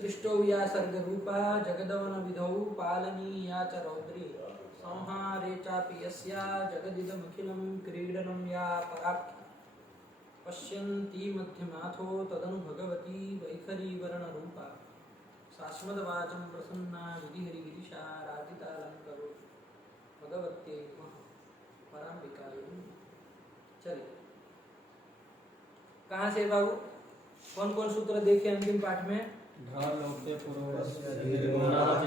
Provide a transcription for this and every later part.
सृष्टौ या सर्गरूपा जगदवन विधौ पालनीया च रौद्री संहारे चापि यस्या जगदिदमखिलं क्रीडनं या पराख्या पश्यन्ती मध्यमाथो तदनु भगवती वैखरी वर्णरूपा शाश्वतवाचं प्रसन्ना विधिहरिगिरिशा राजितालंकरो भगवत्यै नमः पराम्बिकायै नमः। चलिए कहाँ से बाबू कौन कौन सूत्र देखे अंतिम पाठ में? लोके पूर्वस्य दीर्घोणाः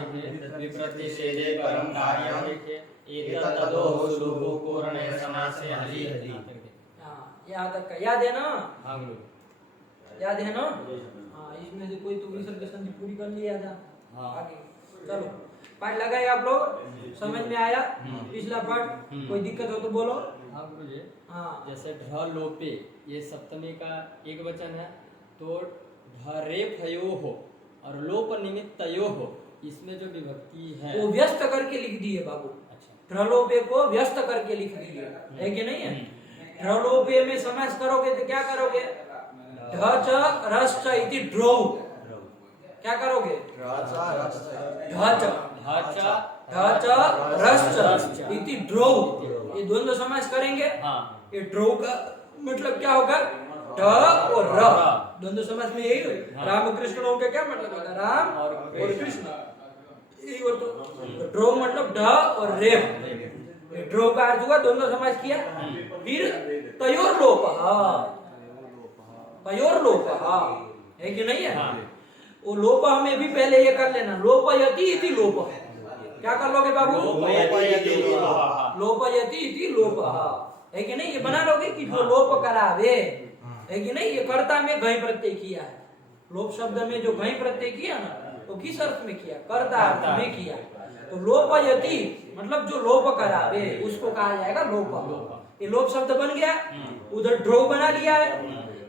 विप्रतिषेधे परं कार्यं एतद्दोः सुलभो कोरणे समासे हरि हरि। हाँ यहाँ तक का याद है ना? हाँ याद है ना? हाँ इसमें से कोई तो विसर्ग संधि पूरी कर लिया था। हाँ आगे चलो पाठ लगाए आप लोग, समझ में आया पिछला पाठ? कोई दिक्कत हो तो बोलो। हाँ गुरुजी। हाँ जैसे ढ लोपे ये सप्तमी का एक वचन है, तो ढरे भयो हो और लोप निमित्तयो हो, इसमें जो विभक्ति है वो व्यस्त करके लिख दिए बाबू। अच्छा ढलोपे को व्यस्त करके लिख दिए है कि नहीं है? ढलोपे में समास करोगे तो क्या करोगे? ढ च रस च इति ड्रौ, क्या करोगे? ढ च रस च इति ड्रौ, ये द्वंद्व समास करेंगे। हाँ ये ड्रौ का मतलब क्या होगा? ढ और र द्वंद्व समास में यही हाँ। राम कृष्ण का क्या मतलब होता है? राम और कृष्ण, यही होता। ड्रौ मतलब ढ और रेप, ड्रौ का अर्थ हुआ द्वंद्व समास किया। फिर तयोर लोप, तयोर लोप है कि नहीं है? हाँ। वो लोप हमें भी पहले ये कर लेना, लोपयति इति लोप। क्या कर लोगे बाबू? लोपयति इति लोप है कि नहीं? ये बना लोगे कि जो लोप करावे है कि नहीं? ये कर्ता में घई प्रत्यय किया है। लोप शब्द में जो घई प्रत्यय किया ना, तो किस अर्थ में किया? कर्ता अर्थ में किया। तो लोपयति मतलब जो लोप करावे उसको कहा जाएगा लोप। ये लोप शब्द बन गया, उधर ड्रो बना लिया है।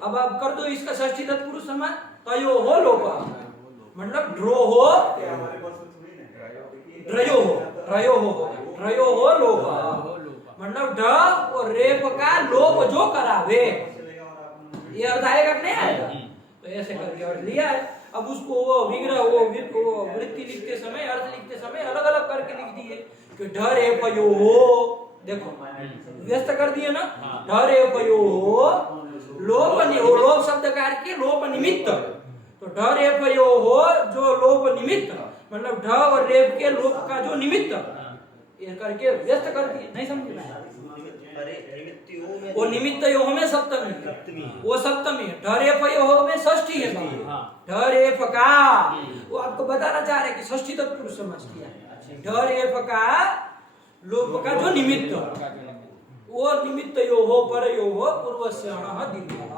अब आप कर दो इसका षष्ठी तत्पुरुष समास, तयो हो लोप मतलब ड्रो हो ड्रयो हो, ड्रयो हो लोप मतलब ड और रेप का लोप जो करावे, ये अर्थ आएगा कि नहीं आएगा? तो ऐसे करके अर्थ लिया है। अब उसको वो विग्रह वो वृत्ति लिखते समय, अर्थ लिखते समय अलग अलग करके लिख दिए कि ढ रेप यो हो, देखो व्यस्त कर दिए ना, ढ रेप यो हो लोप लोप शब्द का अर्थ के लोप निमित्त, तो ढ रेप यो हो जो लोप निमित्त मतलब ढ और रेप के लोप का जो निमित्त, ये करके व्यस्त कर दिए। नहीं समझ में आया? वो निमित्त यो में सप्तमी, वो सप्तमी है। ढ रेप यो में षष्ठी है। ढ रेप का वो आपको बताना चाह रहे कि षष्ठी तत्पुरुष समास किया है। ढ रेप का लोप का जो निमित्त, वो निमित्त यो हो पर यो हो पूर्वस्य अणः दीर्घः,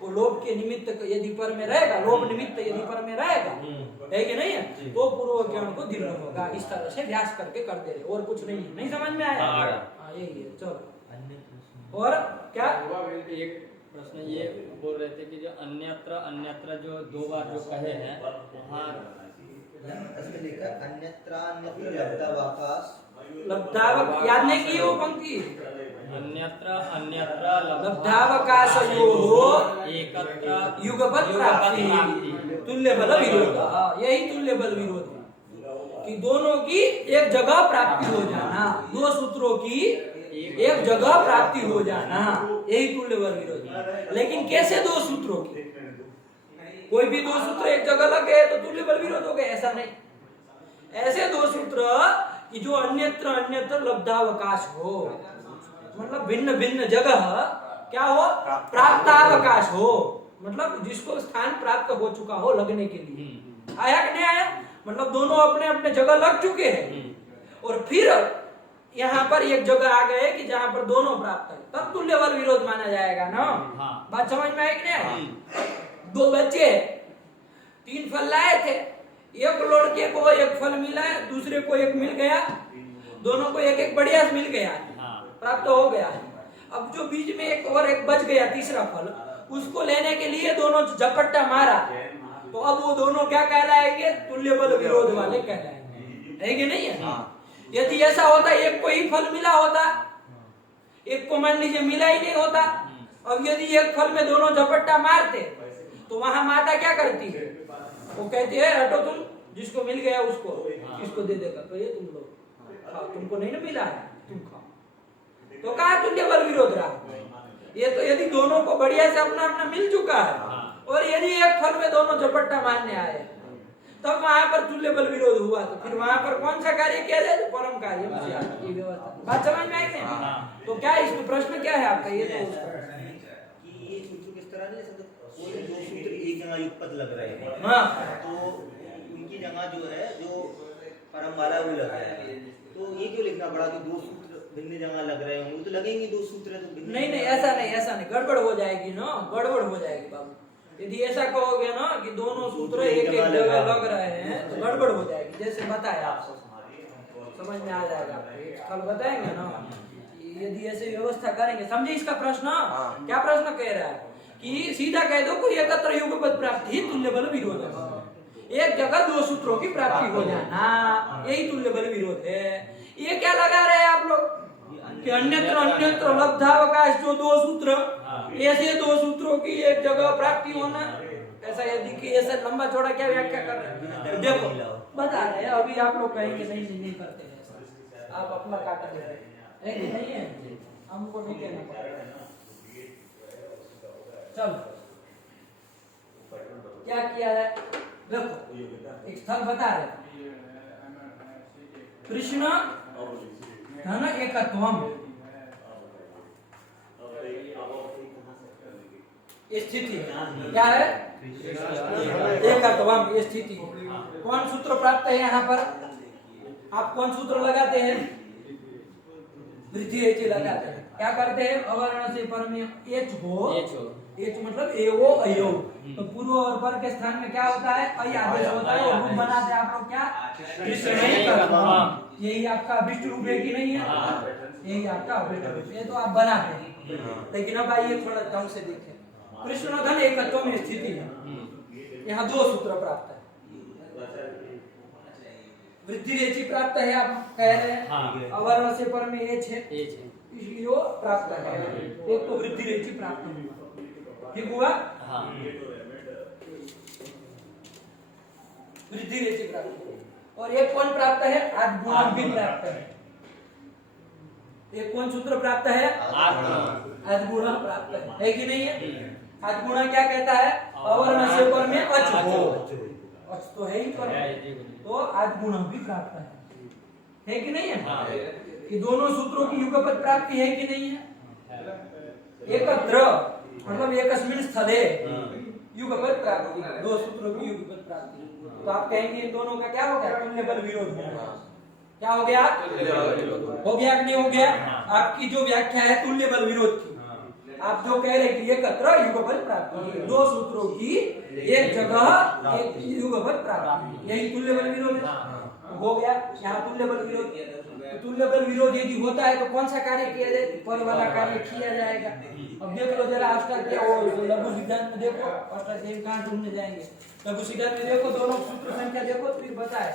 वो लोप के निमित्त यदि पर में रहेगा, लोप निमित्त यदि पर में रहेगा है कि नहीं है, तो पूर्व ज्ञान को दीर्घ होगा। इस तरह से व्यास करके कर दे रहे, और कुछ नहीं है। नहीं समझ में आया? हाँ यही है। चलो और क्या एक प्रश्न ये बोल रहे थे कि जो अन्यत्र अन्यत्र जो दो बार जो कहे हैं वहाँ लब्धावक याद नहीं की वो पंक्ति? अन्यत्र अन्यत्र लब्धावकाशयोः एकत्र युगपत् प्राप्ति तुल्य बल विरोध, यही तुल्य बल विरोध है कि दोनों की एक जगह प्राप्ति हो जाना, दो सूत्रों की एक जगह प्राप्ति हो जाना, यही तुल्य बल विरोध है। लेकिन कैसे दो सूत्रों की? कोई भी दो सूत्र एक जगह लगे तो तुल्य बल विरोध हो गए, ऐसा नहीं। ऐसे दो सूत्र कि जो अन्यत्र अन्यत्र लब्धावकाश हो, मतलब भिन्न भिन्न जगह क्या हो? प्राप्तावकाश हो, मतलब जिसको स्थान प्राप्त हो चुका हो लगने के लिए। आया कि नहीं आया? मतलब दोनों अपने अपने जगह लग चुके हैं और फिर यहाँ पर एक जगह आ गए कि जहाँ पर दोनों प्राप्त है, तब तुल्य बल विरोध माना जाएगा ना। बात समझ में आई कि नहीं? दो बच्चे 3 फल लाए थे, एक लड़के को एक फल मिला, दूसरे को एक मिल गया, दोनों को एक एक बढ़िया मिल गया, प्राप्त हो गया। अब जो बीच में एक और एक बच गया तीसरा फल, उसको लेने के लिए दोनों झपट्टा मारा, तो अब वो दोनों क्या कहलाएंगे? तुल्य बल विरोध वाले कहलाएंगे, है कि नहीं है? यदि ऐसा होता एक को ही फल मिला होता, एक को मान लीजिए मिला ही नहीं होता, अब यदि एक फल में दोनों झपट्टा मारते तो वहां माता क्या करती है? वो कहती है हटो तुम, जिसको मिल गया उसको इसको दे देगा, तो ये तुम लोग खाओ, तुमको नहीं ना मिला है तुम खाओ। तो कहा तुल्य बल विरोध रहा। ये तो यदि दोनों को बढ़िया से अपना अपना मिल चुका है और यदि एक फल में दोनों झपट्टा मारने आए तब वहां पर तुल्य बल विरोध हुआ, तो फिर वहां पर कौन सा कार्य किया जाए? तो परम कार्य की व्यवस्था। बात समझ में आई क्या? तो क्या इसमें प्रश्न क्या है आपका? ये तो कि ये सूत्र किस तरह से कोई दो सूत्र एक जगह युगपत लग रहे हैं, हाँ तो उनकी जगह जो है जो परम वाला वो लग रहा है, तो ये क्यों लिखना पड़ा कि दो सूत्र भिन्न जगह लग रहे होंगे? तो लगेंगे दो सूत्र तो भिन्न। नहीं ऐसा नहीं, गड़बड़ हो जाएगी ना, गड़बड़ हो जाएगी बाबू। यदि ऐसा कहोगे ना कि दोनों सूत्र एक एक जगह लग रहे हैं तो गड़बड़ हो जाएगी। जैसे बताया आपको समझ में आ जाएगा, कल बताएंगे ना कि यदि ऐसे व्यवस्था करेंगे। समझे इसका प्रश्न? क्या प्रश्न कह रहा है कि सीधा कह दो कोई एकत्र युगपद प्राप्ति तुल्य बल विरोध है, एक जगह दो सूत्रों की प्राप्ति हो जाना, यही तुल्य बल विरोध है। ये क्या लगा रहे हैं आप लोग कि अन्यत्र अन्यत्र लब्धावकाश जो दो सूत्र, ऐसे दो सूत्रों की एक जगह प्राप्ति होना, ऐसा यदि कि ऐसा लंबा चौड़ा क्या व्याख्या कर रहे हैं? देखो बता रहे हैं, अभी आप लोग कहेंगे नहीं करते हैं, आप अपना काटा दे रहे हैं, नहीं है हमको नहीं कहना पड़ेगा। चलो क्या किया है देखो, एक स्थल बता रहे कृष्ण है ना एकत्वम, स्थिति क्या है? एकत्वम स्थिति। कौन सूत्र प्राप्त है यहाँ पर? आप कौन सूत्र लगाते हैं? वृद्धि एच लगाते हैं। क्या करते हैं? अवर्ण से पर में एच हो, एच मतलब एवो अयो, तो पूर्व और पर के स्थान में क्या होता है? अय आदेश होता है और रूप बनाते हैं आप लोग क्या? यही आपका अभिष्ट रूप है कि नहीं है? यही आपका अभिष्ट रूप है, तो आप बनाते हैं। लेकिन अब आइए थोड़ा ढंग से देखें। कृष्ण धन एकत्व में स्थिति है, यहाँ दो सूत्र प्राप्त है। वृद्धि रेचि प्राप्त है, आप कह रहे हैं अवर्ण से पर में एच है, इसलिए वो प्राप्त है। एक तो वृद्धि रेचि प्राप्त हुआ, ठीक हुआ? वृद्धि रेचि प्राप्त हुआ। और एक कौन प्राप्त है? आद्गुण भी प्राप्त है। एक कौन सूत्र प्राप्त है? आद्गुण प्राप्त है कि नहीं है? आद्गुण क्या कहता है? अवर्ण से पर में अच हो, अच तो है ही पर, तो आद्गुण भी प्राप्त है कि नहीं है? ये दोनों सूत्रों की युगपत प्राप्ति है कि नहीं है? एकत्र मतलब एकस्मिन् स्थले युगपत प्राप्ति, दो सूत्रों की युगपत प्राप्ति। तो आप कहेंगे इन दोनों का क्या हो गया? तुल्य बल विरोध हो गया। क्या हो गया? हो गया कि नहीं हो गया? आपकी जो व्याख्या है तुल्य बल विरोध की, आप जो कह रहे कि एकत्र युगपत प्राप्ति, दो सूत्रों की एक जगह एक युगपत प्राप्ति, यही तुल्य बल विरोध है। हो गया यहाँ तुल्य बल विरोध। तुल्य बल विरोध यदि होता है तो कौन सा कार्य किया जाए? पर वाला कार्य किया जाएगा। अब देख लो जरा अष्टाध्यायी वो लघु सिद्धांत में देखो, अष्टाध्यायी कहाँ ढूंढने जाएंगे? लघु सिद्धांत में देखो, दोनों सूत्र संख्या देखो, फिर बताए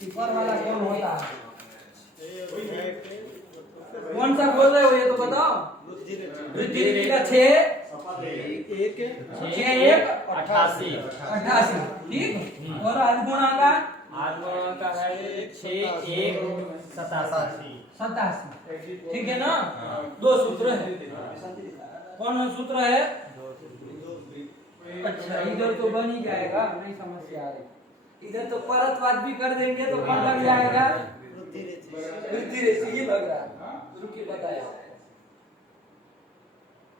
कि पर वाला कौन होता है। कौन सा बोल रहे हो ये तो बताओ। वृद्धि का 88 ठीक, और आद्गुणा का है 6 1 87 ठीक है ना? दो सूत्र है। कौन सूत्र है? अच्छा इधर तो बन ही जाएगा, नहीं समस्या आ रही। इधर तो परतवाद भी कर देंगे तो कौन लग जाएगा? वृद्धि रेचि ही लग रहा है। रुकिए बताया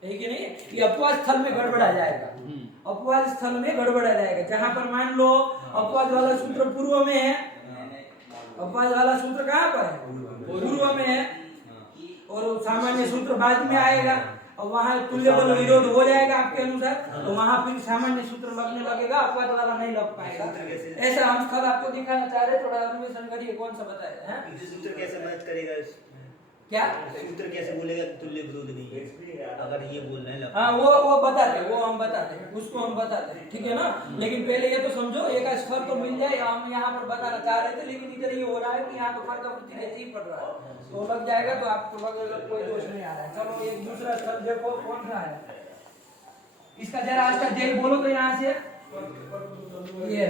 है कि नहीं? ये अपवाद स्थल में गड़बड़ा जाएगा, अपवाद स्थल में गड़बड़ा जाएगा। जहां पर मान लो अपवाद वाला सूत्र पूर्व में है, अपवाद वाला सूत्र कहाँ पर है? पूर्व में है, और सामान्य सूत्र बाद में आएगा, और वहां तुल्य बल विरोध हो जाएगा आपके अनुसार, तो वहां फिर सामान्य सूत्र लगने लगेगा, अपवाद वाला नहीं लग पाएगा। ऐसा हम स्थल आपको दिखाना चाह रहे, थोड़ा अन्वेषण करिए कौन सा बताया है। सूत्र कैसे मदद करेगा? क्या सूत्र कैसे बोलेगा तुल्य विरोध नहीं है? अगर ये बोलना है हाँ वो बताते, वो हम बताते हैं, उसको हम बताते हैं, ठीक है ना? लेकिन पहले ये तो समझो, एक स्तर तो मिल जाए। हम यहाँ पर बताना चाह रहे थे, लेकिन इधर ये हो रहा है कि यहाँ तो फर्क वृद्धि रेचि ही पड़ रहा है, तो लग जाएगा, तो आपको कोई दोष नहीं आ रहा है। चलो एक दूसरा स्थल देखो कौन सा है, इसका जरा अष्टाध्यायी बोलो तो यहाँ से ये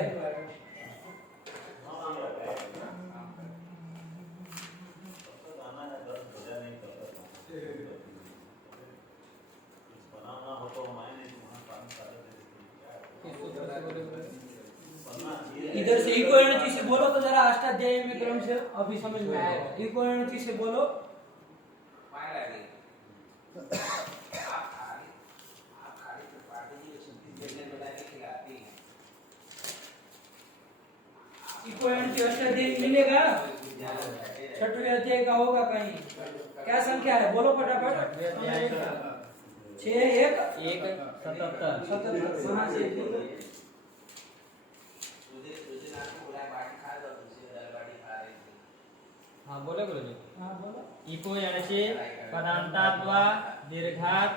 इको एनर्जी से बोलो तो जरा अष्टाध्यायी में क्रम से अभी समझ में आएगा। इको एनर्जी से बोलो। इको एनर्जी अष्टाध्यायी मिलेगा, छठवें अध्याय का होगा कहीं। क्या संख्या है बोलो फटाफट। 6 1 77 कहाँ से? हाँ बोले बोले जी। हाँ बोलो। इको यानी पदांतात्वा दीर्घात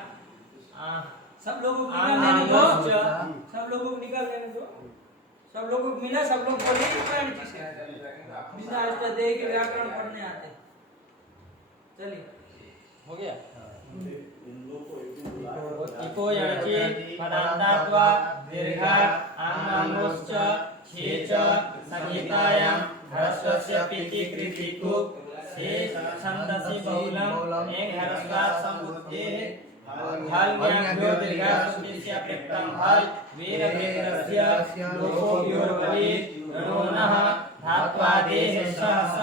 सब लोगों को निकाल लेने दो, सब लोगों को निकाल लेने दो। सब लोगों को मिला, सब लोग बोले इको एनर्जी से बिना अष्टाध्यायी के व्याकरण पढ़ने आते। चलिए हो गया। इको यानी पदांतात्वा दीर्घात आंगोश्च छेच संहितायां ह्रस्वस्य पीति कृतिकु से छन्दसि बहुलम एक ह्रस्वात् समुद्देः हल व्याघ्रो दीर्घासुदिस्य प्रक्तम हल वीर विक्रस्य लोको व्योर्बली रणोनः धात्वादेः सह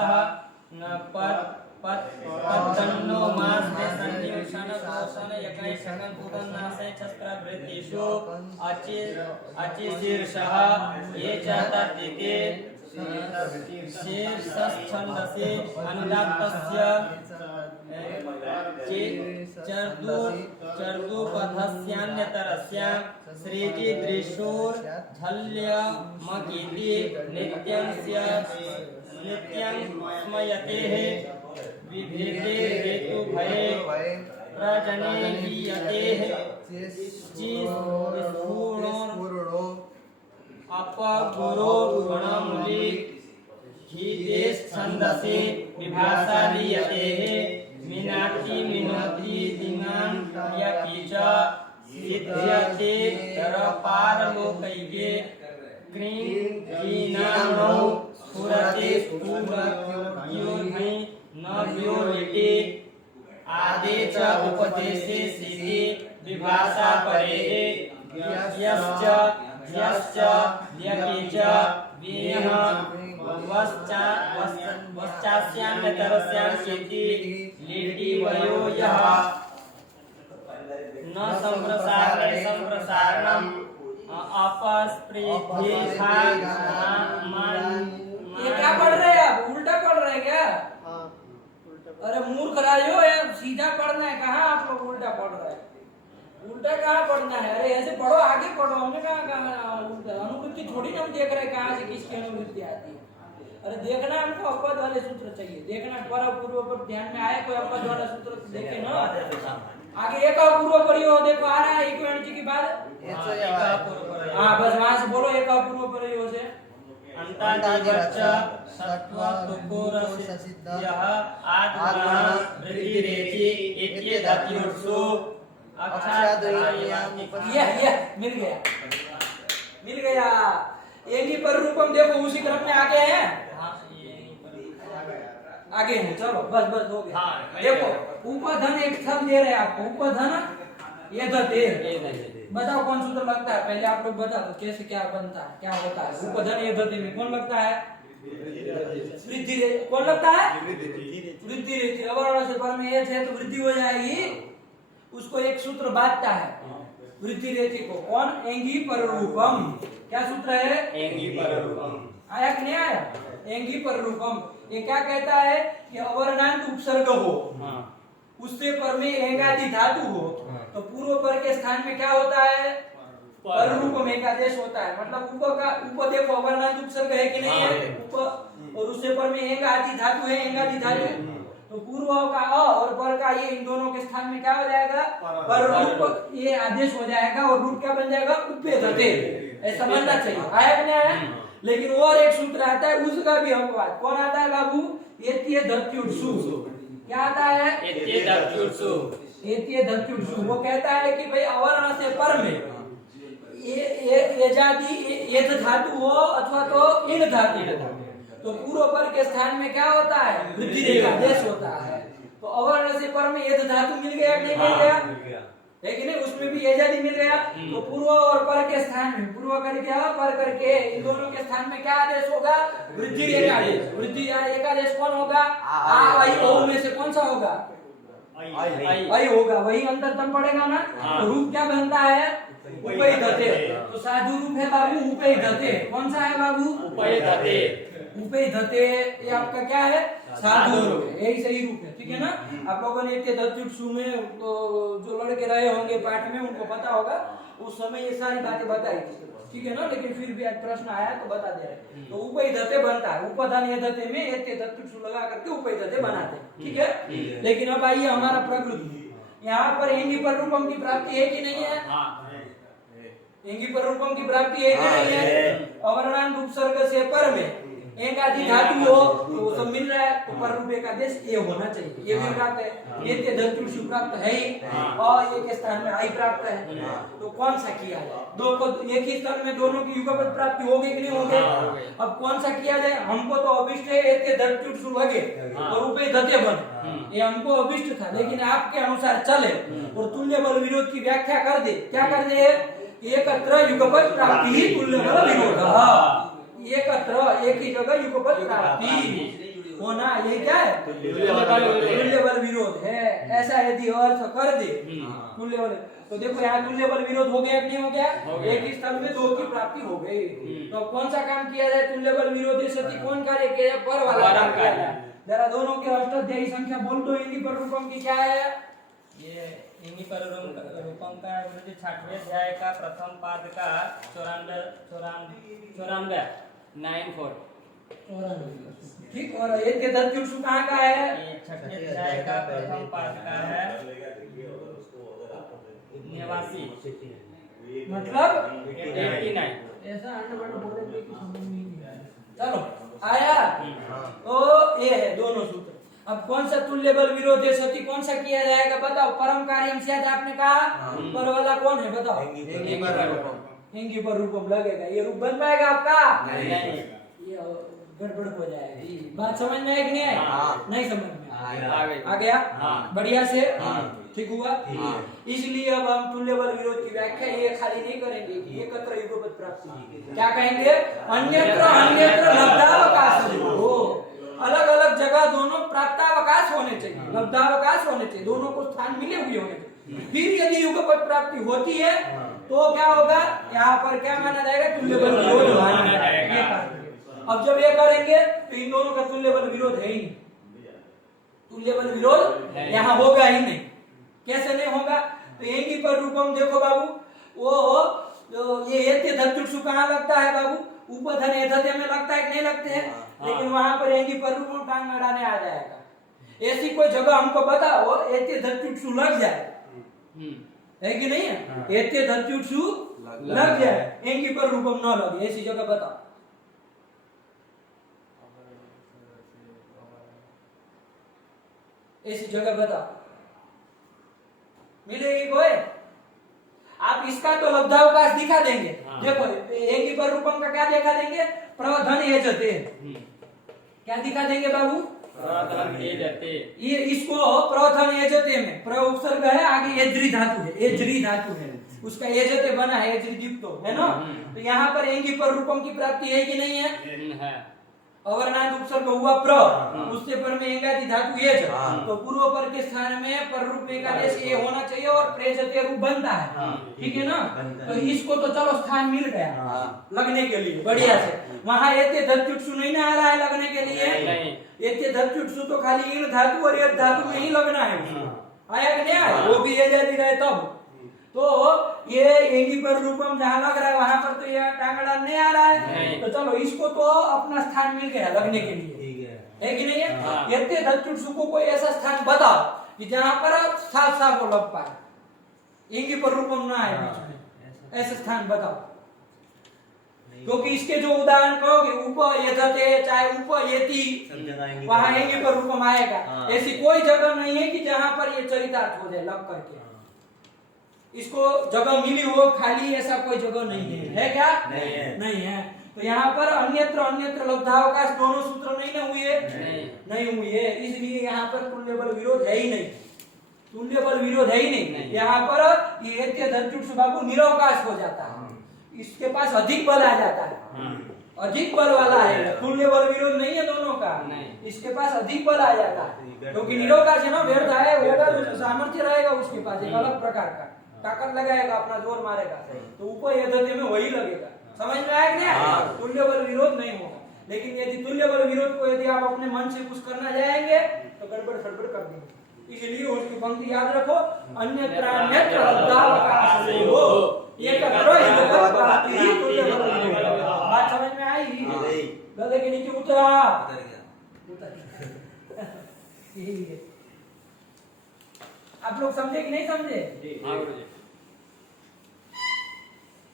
पत्तन्नो मास में संयुषण पोषण यज्ञ शकन भुवन नासे छस्त्र वृत्तिषु अचिशीर्षः ये च तत्तिके शीर्षच्छन्दसि अनुदात्तस्य चर्दुपथस्यान्यतरस्यां श्रीजिदृशोर्झल्यमकीति नित्यं स्मयतेः विभेदे हेतु भये प्रजने हीयतेः चिस्फुरणो अपगुरो गुणमूली घीदेश छन्दसि विभाषा लीयतेः मिनाति मिनोति दिनां यकीच सिद्ध्यते तरपारलोकैके क्रीं कीनानो स्फुरते स्फुरत्योर्धि न व्योलिटे आदे च उपदेशे सिद्धि विभाषा परेः यश्च यकीच व्ययः वश्चास्यान्यतरस्यां सिद्धि लिटि वयो यः न संप्रसारणम् अपस्पृद्धेथा ये क्या पढ़ रहे हैं आप? उल्टा पढ़ रहे हैं क्या? अरे मूर्ख राजो यार, सीधा पढ़ना है। कहाँ आप लोग उल्टा पढ़ रहे हैं? उल्टा कहाँ पढ़ना है? अरे ऐसे पढ़ो, आगे पढ़ो। हमने कहा उल्टा अनुवृत्ति थोड़ी ना हम देख रहे हैं कहाँ से किसकी अनुवृत्ति आती है। अरे देखना हमको अपवाद वाले सूत्र चाहिए। देखना पर पूर्व पर ध्यान में आए कोई अपवाद वाला सूत्र देखे ना। आगे एक अपूर्व परियो देखो आ रहा है इको एनर्जी के बाद। हाँ बस वहां से बोलो एक अपूर्व परियो से। अंतादिवच्च सत्त्वतुपुरसिद्धयः आद्गुणः वृद्धिरेचि इत्येतयोर्षु ये मिल गया। एंगी पर रूपम देखो उसी क्रम में आगे है। आगे है, चलो बस हो गया। देखो उपधन एक शब्द दे रहे हैं आपको। उपधन ये धते बताओ कौन सूत्र लगता है? पहले आप लोग बता दो कैसे क्या बनता है, क्या होता है। उपधन ये धते में कौन लगता है? वृद्धि। कौन लगता है? वृद्धि रेखी। अवर्ण से पर में एच है तो वृद्धि हो जाएगी। उसको एक सूत्र बांटता है वृद्धि रेखी को। कौन? एंगी पर रूपम। क्या सूत्र है? एंगी पर रूपम। आया कि नहीं आया? एंगी पर रूपम। ये क्या कहता है कि अवर्णांत उपसर्ग हो, उससे पर में एंगादि धातु हो, तो पूर्व पर के स्थान में क्या होता है? पर रूपम एकादेश होता है। मतलब उप का उप देखो अवर्णांत उपसर्ग है कि नहीं है? उप और उससे पर में एंगादि धातु है। एंगादि धातु तो पूर्व का अ और पर का ये इन दोनों के स्थान में क्या हो जाएगा? पर रूप ये आदेश हो जाएगा और रूप क्या बन जाएगा? उपेधते। ऐसा बनना चाहिए। आया कि नहीं आया? लेकिन और एक सूत्र आता है, उसका भी हम बात। कौन आता है बाबू? एत्य धत्युत्सु। क्या आता है? एत्य धत्युत्सु। एत्य धत्युत्सु। वो कहता है कि भाई अवर्ण से पर में ये जाति एत धातु हो अथवा तो इन धातु हो, तो पूर्व पर के स्थान में क्या होता है? वृद्धि रेखा आदेश होता है। तो अवर्ण से पर में एत धातु मिल गया कि नहीं मिल गया? है कि नहीं, उसमें भी एजादी मिल गया। तो पूर्व और पर के स्थान में पूर्व करके और पर करके इन दोनों के स्थान में क्या आदेश होगा? वृद्धि एकादेश। वृद्धि एकादेश कौन होगा? आ आई ओ में से कौन सा होगा? आई होगा। वही अंतरतम पड़ेगा ना। तो रूप क्या बनता है? उपय धते। तो साधु रूप है बाबू उपय धते। कौन सा है बाबू? उपय धते। उपय धते ये आपका क्या है? साधु रूप है। यही सही रूप है, ठीक है ना। आप लोगों ने इतने दत्तुत्सु में तो जो लड़के रहे होंगे पाठ में उनको पता होगा, उस समय ये सारी बातें बताई थी, ठीक है ना। लेकिन फिर भी आज प्रश्न आया तो बता दे रहे। तो उपय धते बनता है, उपधान ये धते में इतने दत्तुत्सु लगा करके उपय धते बनाते हैं, ठीक है। लेकिन अब आइए हमारा प्रकृति, यहाँ पर एंगी पर रूपम की प्राप्ति है कि नहीं है? एंगी पर रूपम की प्राप्ति है कि नहीं है? अवर्णांत उपसर्ग से पर में एक आदि धातु हो तो सब मिल रहा है। तो पर रूप एकादेश ये होना चाहिए, ये भी प्राप्त है। ये के दत्तुत्सु प्राप्त है ही, और ये के स्थान में आई प्राप्त है। तो कौन सा किया जाए? दो को एक ही स्थान में दोनों की युगपत प्राप्ति होगी कि नहीं होगी? अब कौन सा किया जाए? हमको तो अभिष्ट है एक के दत्तुत्सु लगे और रूपे धते बने, ये हमको अभिष्ट था। लेकिन आपके अनुसार चले और तुल्य बल विरोध की व्याख्या कर दे। क्या कर दे? एकत्र युगपत प्राप्ति ही तुल्य बल विरोध। एकत्र एक ही जगह युगपत प्राप्ति होना, ये क्या है? तुल्य बल विरोध है। ऐसा यदि अर्थ कर दे तुल्य बल, तो देखो यहाँ तुल्य बल विरोध हो गया कि नहीं हो गया? एक ही स्थल में दो की प्राप्ति हो गई। तो कौन सा काम किया जाए? तुल्य बल विरोधी सती कौन कार्य किया जाए? पर वाला काम किया जाए। जरा दोनों के अष्टाध्यायी संख्या बोल दो। इंगी पर रूपम की क्या है? ये इंगी पर रूपम का 6वें अध्याय का प्रथम पाद का 94 ठीक। और एक के दत्तुत्सु कहाँ का है? ये 6वें अध्याय का प्रथम पाद का है 89 मतलब 89। ऐसा अंडरवर्ड बोलेंगे कि समझ में नहीं आया। चलो आया। तो ये है दोनों सूत्र। अब कौन सा तुल्य बल विरोध है सती कौन सा किया जाएगा? बताओ। परम कार्यम से आपने कहा, पर वाला कौन है बताओ? इंगी पर रूपम लगेगा। ये रूप बन पाएगा आपका? नहीं। ये गड़बड़ हो जाएगी। बात समझ में है कि नहीं? नहीं समझ में आ गया? बढ़िया से ठीक हुआ। इसलिए अब हम तुल्य बल विरोध की व्याख्या ये खाली नहीं करेंगे कि एकत्र युगपत प्राप्ति, क्या कहेंगे? अन्यत्र अन्यत्र लब्धावकाश हो। अलग अलग जगह दोनों प्राप्तावकाश होने चाहिए, लब्धावकाश होने चाहिए, दोनों को स्थान मिले हुए होने चाहिए। फिर यदि युगपत प्राप्ति होती है तो क्या होगा? यहाँ पर क्या माना जाएगा? तुल्य बल विरोध माना जाएगा। अब जब ये करेंगे तो इन दोनों का तुल्य बल विरोध है ही नहीं। तुल्य बल विरोध यहाँ होगा ही नहीं। कैसे नहीं होगा? तो एंगी पर रूपम देखो बाबू, वो ये एत्य दत्तुत्सु कहाँ लगता है बाबू? उपधन एधते में लगता है कि नहीं लगते हैं? लेकिन वहां पर एंगी पर रूपम टांग अड़ाने आ जाएगा। ऐसी कोई जगह हमको बताओ एत्य दत्तुत्सु लग जाए, है कि नहीं है? एत्य दत्तुत्सु लग जाए, एंगी पर रूपम न लगे, ऐसी जगह बताओ। ऐसी जगह बताओ, मिलेगी कोई? आप इसका तो लब्धावकाश दिखा देंगे। देखो एंगी पर रूपम का क्या दिखा देंगे? प्रधन एजते। क्या दिखा देंगे बाबू? प्रधन एजते। ये इसको प्रधन एजते में प्र उपसर्ग है, आगे एज्री धातु है, एज्री धातु है, उसका एजते बना है, एज्री दीप्तो है ना। तो यहाँ पर एंगी पर रूपम की प्राप्ति है कि नहीं है? अवर्णांत उपसर्ग हुआ प्र, उससे पर में एंगादि धातु एज, तो पूर्व पर के स्थान में पर रूप में एकादेश ये होना चाहिए और प्रेजते रूप बनता है, ठीक है ना। तो इसको तो चलो स्थान मिल गया लगने के लिए बढ़िया से। वहां एते दत्तुत्सु नहीं ना आ रहा है लगने के लिए। एते दत्तुत्सु तो खाली इन धातु और एक धातु में ही लगना है। आया कि नहीं आया? वो भी एजादी रहे तब। तो ये एंगी पर रूपम जहाँ लग रहा है वहां पर तो ये टांगड़ा नहीं आ रहा है। तो चलो इसको तो अपना स्थान मिल गया लगने के लिए, है कि नहीं है? एते दत्तुत्सु को कोई ऐसा स्थान बताओ कि जहाँ पर साफ साफ वो लग पाए, एंगी पर रूपम ना आए बीच में, ऐसा स्थान बताओ। क्योंकि इसके जो उदाहरण कहोगे उप यजते चाहे उप येति, वहां एंगी पर रूपम आएगा। ऐसी कोई जगह नहीं है कि जहाँ पर ये चरितार्थ हो जाए लग करके। इसको जगह मिली हो खाली, ऐसा कोई जगह नहीं है क्या? नहीं है। तो यहाँ पर अन्यत्र अन्यत्र लब्धावकाश दोनों सूत्र नहीं ना हुए, नहीं हुए, इसलिए यहाँ पर तुल्य बल विरोध है ही नहीं। तुल्य बल विरोध है ही नहीं। यहाँ पर ये हेत्य धनचुट स्वभाव निरवकाश हो जाता है, इसके पास अधिक बल आ जाता है, अधिक बल वाला है, तुल्य बल विरोध नहीं है दोनों का, इसके पास अधिक बल आ जाता है क्योंकि निरवकाश है ना, व्यर्थ आया होगा तो सामर्थ्य रहेगा उसके पास एक अलग प्रकार का, ताकत लगाएगा, अपना जोर मारेगा, तो ऊपर यथार्थ में वही लगेगा। समझ में आया क्या? तुल्य बल विरोध नहीं होगा। लेकिन यदि तुल्य बल विरोध को यदि आप अपने मन से कुछ करना जाएंगे तो गड़बड़ फड़बड़ कर देंगे। इसलिए उसकी पंक्ति याद रखो, अन्यत्र अन्यत्र अवकाश हो, ये करो ही तुल्य बल विरोध। बात समझ में आई? गले के नीचे उतरा, यही है। आप लोग समझे कि नहीं समझे?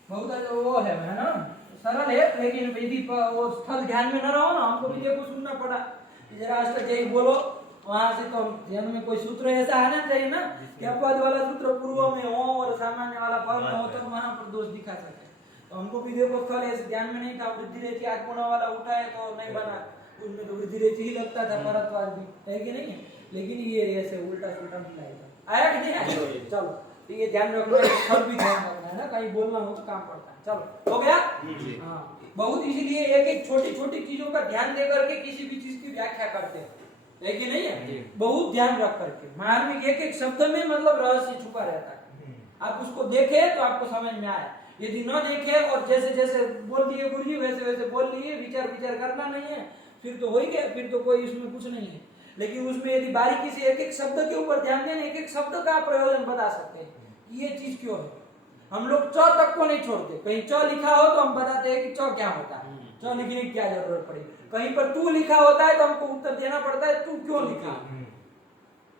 बहुत वो है ना, सरल है, लेकिन यदि वो स्थल ध्यान में न रहो ना, हमको भी देखो सुनना पड़ा जरा आज तक यही बोलो, वहां से तो ध्यान में कोई सूत्र ऐसा आना चाहिए ना कि अपवाद वाला सूत्र पूर्व में हो और सामान्य वाला फल में हो, तो वहां पर दोष दिखा सके। तो हमको भी देखो स्थल ऐसे ध्यान में नहीं था, वृद्धि रेखी आत्मना वाला उठा है तो नहीं बना, उसमें तो वृद्धि रेखी ही लगता था, परत्वाद भी है कि नहीं, लेकिन ये ऐसे उल्टा सुल्टा मिलाएगा। आया कि नहीं आया? चलो तो ये ध्यान रखना, स्थल भी ध्यान रखना है ना, कहीं बोलना हो तो काम पड़ता है। चलो हो गया? हाँ, बहुत इसीलिए एक एक छोटी छोटी चीजों का ध्यान दे करके किसी भी चीज की व्याख्या करते हैं, है कि नहीं है? बहुत ध्यान रख करके मार्मिक एक एक शब्द में मतलब रहस्य छुपा रहता है। आप उसको देखे तो आपको समझ में आए, यदि न देखे और जैसे जैसे बोल दिए गुरुजी वैसे वैसे बोल लिए, विचार विचार करना नहीं है, फिर तो हो ही गया, फिर तो कोई इसमें कुछ नहीं है। लेकिन उसमें यदि बारीकी से एक एक शब्द के ऊपर ध्यान देना, एक एक शब्द का प्रयोजन बता सकते हैं कि ये चीज क्यों है। हम लोग च तक को नहीं छोड़ते, कहीं च लिखा हो तो हम बताते हैं कि च क्या होता है, च लिखने की क्या जरूरत पड़ी। कहीं पर तू लिखा होता है तो हमको उत्तर देना पड़ता है तू क्यों लिखा,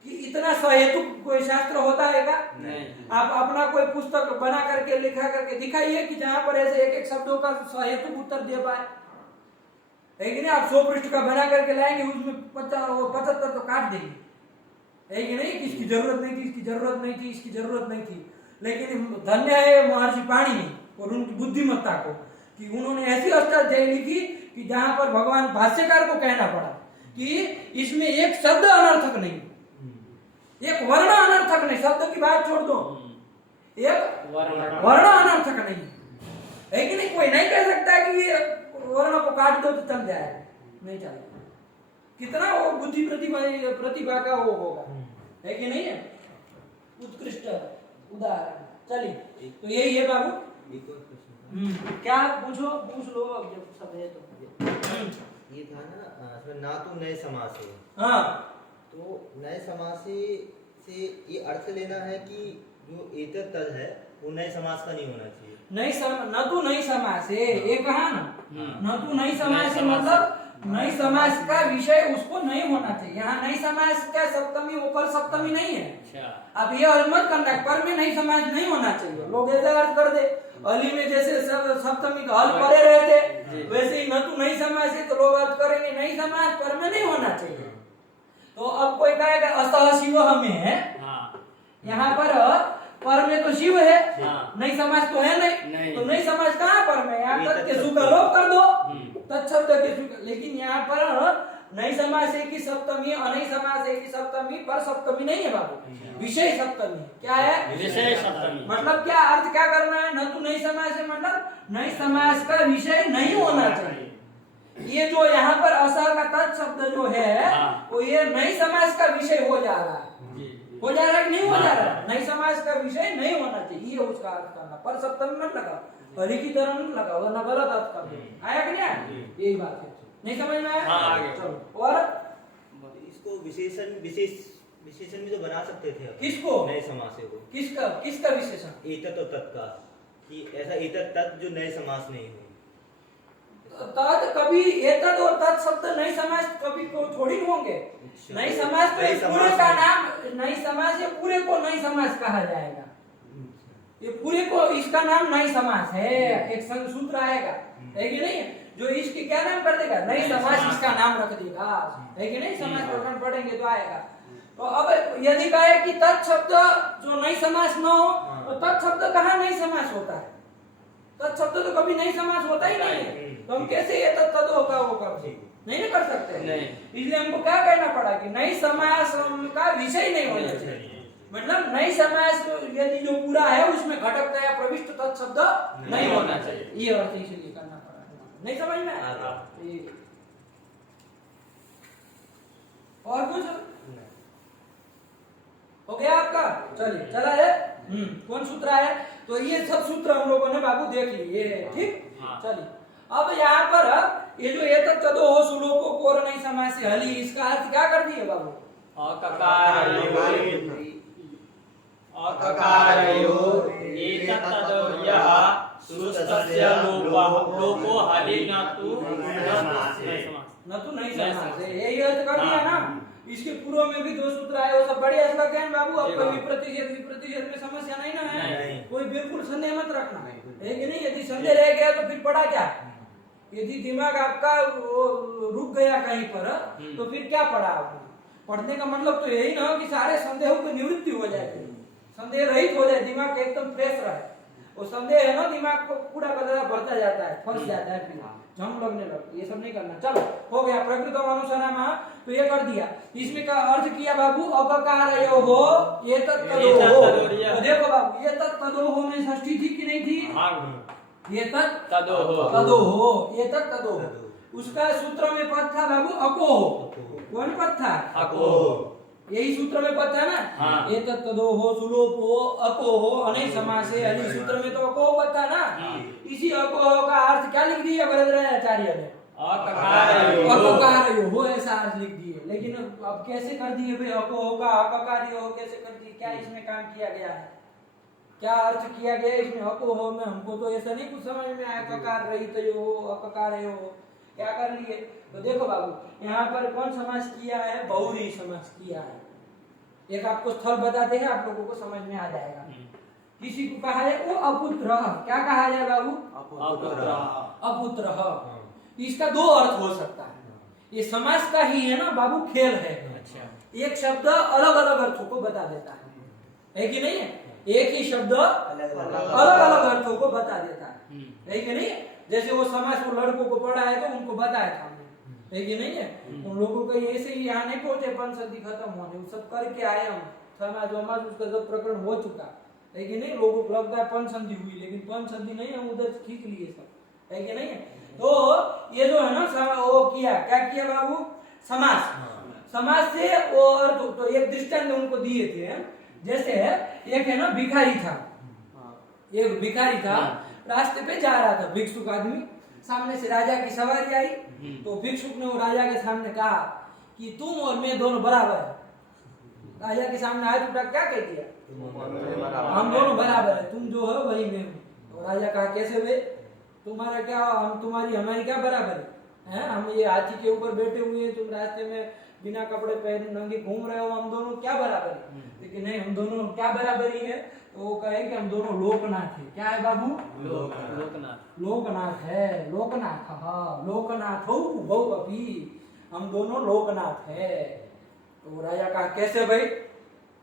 कि इतना सहेतुक कोई शास्त्र होता है क्या? आप अपना कोई पुस्तक बना करके लिखा करके दिखाइए कि जहां पर ऐसे एक एक शब्दों का सहेतुक उत्तर दे पाए, है कि नहीं? आप 100 पृष्ठ का बना करके लाएंगे, उसमें 75 तो काट देंगे, है कि नहीं? किसकी जरूरत नहीं थी, इसकी जरूरत नहीं थी, इसकी जरूरत नहीं थी। लेकिन धन्य है महर्षि पाणिनि और उनकी बुद्धिमत्ता को कि उन्होंने ऐसी अष्टाध्यायी लिखी कि जहां पर भगवान भाष्यकार को कहना पड़ा कि इसमें एक शब्द अनर्थक नहीं, एक वर्ण अनर्थक नहीं, शब्द की बात छोड़ दो, एक वर्ण अनर्थक नहीं, है कि नहीं? कोई नहीं कह सकता कि ये वर्ण को काट दो तो चल जाएगा, नहीं चलेगा। कितना वो बुद्धि प्रतिभा का वो होगा, है कि नहीं है? उत्कृष्ट उदाहरण। चलिए तो यही है बाबू। क्या पूछो, पूछ लो जब सब है तो। ये था ना, ना तो नए समास है, हाँ, तो नए समास से ये अर्थ लेना है कि जो एतत् तद है वो नए समास का नहीं होना चाहिए। न तो नई समास है, ये कहा ना, न तो नई समास है मतलब नई समास का विषय उसको नहीं होना चाहिए। यहाँ नई समास का सप्तमी ऊपर सप्तमी नहीं है। अब ये मत करना, पर में नई समास नहीं होना चाहिए। लोग ऐसा अर्थ कर दे, अली में जैसे सप्तमी का हल परे रहते वैसे ही न तो नई समास है तो लोग अर्थ करेंगे नई समास पर में नहीं होना चाहिए। तो अब कोई कहेगा असह शिव हमें है, यहाँ पर में तो शिव है, नई समास तो है नहीं, तो नई समास कहाँ पर में? यहाँ तक के सुख लोप कर दो, तत्शब्द के सुख। लेकिन यहाँ पर नई समास है कि सप्तमी, अनई समास है कि सप्तमी, पर सप्तमी नहीं है बाबू, विषय सप्तमी। क्या है? विषय सप्तमी। मतलब क्या अर्थ क्या करना है? न तो नई समास है मतलब नई समास का विषय नहीं होना चाहिए। ये जो यहाँ पर असह का तत्शब्द जो है वो ये नई समास का विषय हो जा रहा है, हो जा रहा है कि नहीं हो जा रहा है? नई समास का विषय नहीं होना चाहिए, ये उसका अर्थ करना। पर सप्तमी मत लगा, हरि की तरह मत लगा, वरना गलत अर्थ कर दो। आया कि नहीं? यही बात है, नहीं समझ में आया? चलो और इसको विशेषण भी तो बना सकते थे। किसको? नए समास को। किसका विशेषण? एतत् और तत् का, कि ऐसा एतत् तत् जो नए समास नहीं हुए। तत् कभी एतत् और तत् शब्द नई समास कभी थोड़ी होंगे। नई समास तो इस पूरे का नाम, नई समास ये पूरे को नई समास कहा जाएगा, ये पूरे को इसका नाम नई समास है। एक सूत्र आएगा, है कि नहीं? जो इसकी क्या नाम कर देगा? नई समास इसका नाम रख देगा, है कि नहीं? समास प्रकरण पढ़ेंगे तो आएगा। तो अब यदि कहे कि तत्शब्द जो नई समास न हो तो तत्शब्द कहाँ नई समास होता है? तत्शब्द तो कभी नई समास होता ही नहीं है, तो हम कैसे ये तत्त होगा वो कर नहीं कर सकते। इसलिए हमको क्या कहना पड़ा कि नई समास का विषय नहीं होना चाहिए। मतलब नई समास यदि जो पूरा है उसमें घटक या प्रविष्ट तत्शब्द नहीं होना चाहिए, ये अर्थ इसलिए करना पड़ा। नहीं समझ में आया? और कुछ हो गया आपका? चलिए चला है। कौन सूत्र है? तो ये सब सूत्र हम लोगों ने बाबू देख लिए, ठीक। चलिए अब यहाँ पर ये जो एतत् तदो हो सुलोको कोर नहीं समासे हली, इसका अर्थ क्या कर दिए बाबू? अककारयोः एतत् तदो यः सुस्तस्य लोपो हलि न तु नहीं समासे, यही अर्थ कर दिया ना। इसके पूर्व में भी दो सूत्र आए, वो सब बढ़िया से लगे हैं बाबू। अब कोई विप्रतिषेध में समस्या नहीं ना है, कोई बिल्कुल संदेह मत रखना है कि नहीं। यदि संदेह रह गया तो फिर पढ़ा क्या? यदि दिमाग आपका रुक गया कहीं पर तो फिर क्या पढ़ा आपने? पढ़ने का मतलब तो यही ना कि सारे संदेहों की निवृत्ति हो जाए, संदेह रहित हो जाए, दिमाग एकदम फ्रेश रहे। वो संदेह है ना, दिमाग को कूड़ा कचरा भरता जाता है, फंस जाता है, फिर जम लगने लगती, ये सब नहीं करना। चलो हो गया प्रकृत अनुसरण, तो ये कर दिया। इसमें का अर्थ किया बाबू अपकारयो हो ये तत्तदो हो। तो देखो बाबू ये तत्तदो हो में षष्ठी थी कि नहीं थी? ये तत्तदो हो, ये तत्तदो हो। उसका सूत्र में पद था बाबू अको हो। कौन पद था? अको। यही सूत्र में पद था ना, ये तत्तदो हो सुलोपो अको हो अनेक समासे हली, सूत्र में तो अको पद था ना। इसी अको का अर्थ क्या लिख दिया वरदराचार्य ने? अककारयो हो ऐसा अर्थ लिख दिए। लेकिन अब कैसे कर दिए भाई? अको का अककारयो हो कैसे कर दिए? क्या इसमें काम किया गया है? क्या अर्थ किया गया इसमें? अको हो में हमको तो ऐसा नहीं कुछ समझ में आया। अककार रहित हो, अककारयो हो, क्या कर लिए? तो देखो बाबू यहाँ पर कौन समास किया है? बहुरी समास किया है। एक आपको स्थल बताते हैं, आप लोगों को समझ में आ जाएगा। किसी को कहा है वो अपुत्र, क्या कहा जाए बाबू? अपुत्र। इसका दो अर्थ हो सकता है, ये समास का ही है ना बाबू, खेल है। अच्छा। एक शब्द अलग अलग अर्थों को बता देता है कि नहीं है? एक ही शब्द अलग अलग अर्थों को बता देता है कि नहीं? जैसे वो समास वो लड़कों को पढ़ा है तो उनको बताया था हमने, है कि नहीं है? उन लोगों को ऐसे ही यहाँ नहीं पहुंचे पंचसंधि खत्म होने, वो सब करके आए हम। समाज उसका जब प्रकरण हो चुका है कि नहीं, लोगों को लगता है पंचसंधि हुई, लेकिन पंचसंधि नहीं, हम उधर खींच लिए सब, है कि नहीं है? तो ये जो है ना वो किया, क्या किया बाबू? समास। समास से वो अर्थ तो एक दृष्टांत उनको दिए थे। जैसे एक है ना भिखारी था, एक भिखारी था, रास्ते पे जा रहा था भिक्षुक आदमी, सामने से राजा की सवारी आई, तो भिक्षुक ने वो राजा के सामने कहा कि तुम और मैं दोनों बराबर है। राजा के सामने हाथ उठा क्या कह दिया? हम दोनों बराबर है, तुम जो हो वही मैं हूँ। तो राजा कहा कैसे वे? तुम्हारा क्या, हम तुम्हारी हमारी क्या बराबर है? हम ये हाथी के ऊपर बैठे हुए हैं, तुम रास्ते में बिना कपड़े पहने नंगे घूम रहे हो, हम दोनों क्या बराबर है? लेकिन नहीं, हम दोनों क्या बराबरी है? तो वो कहे कि हम दोनों लोकनाथ है। क्या है बाबू? लोकनाथ है, लोकनाथ। हाँ, लोकनाथ हो बहु अपी, हम दोनों लोकनाथ है। तो राजा कहा कैसे भाई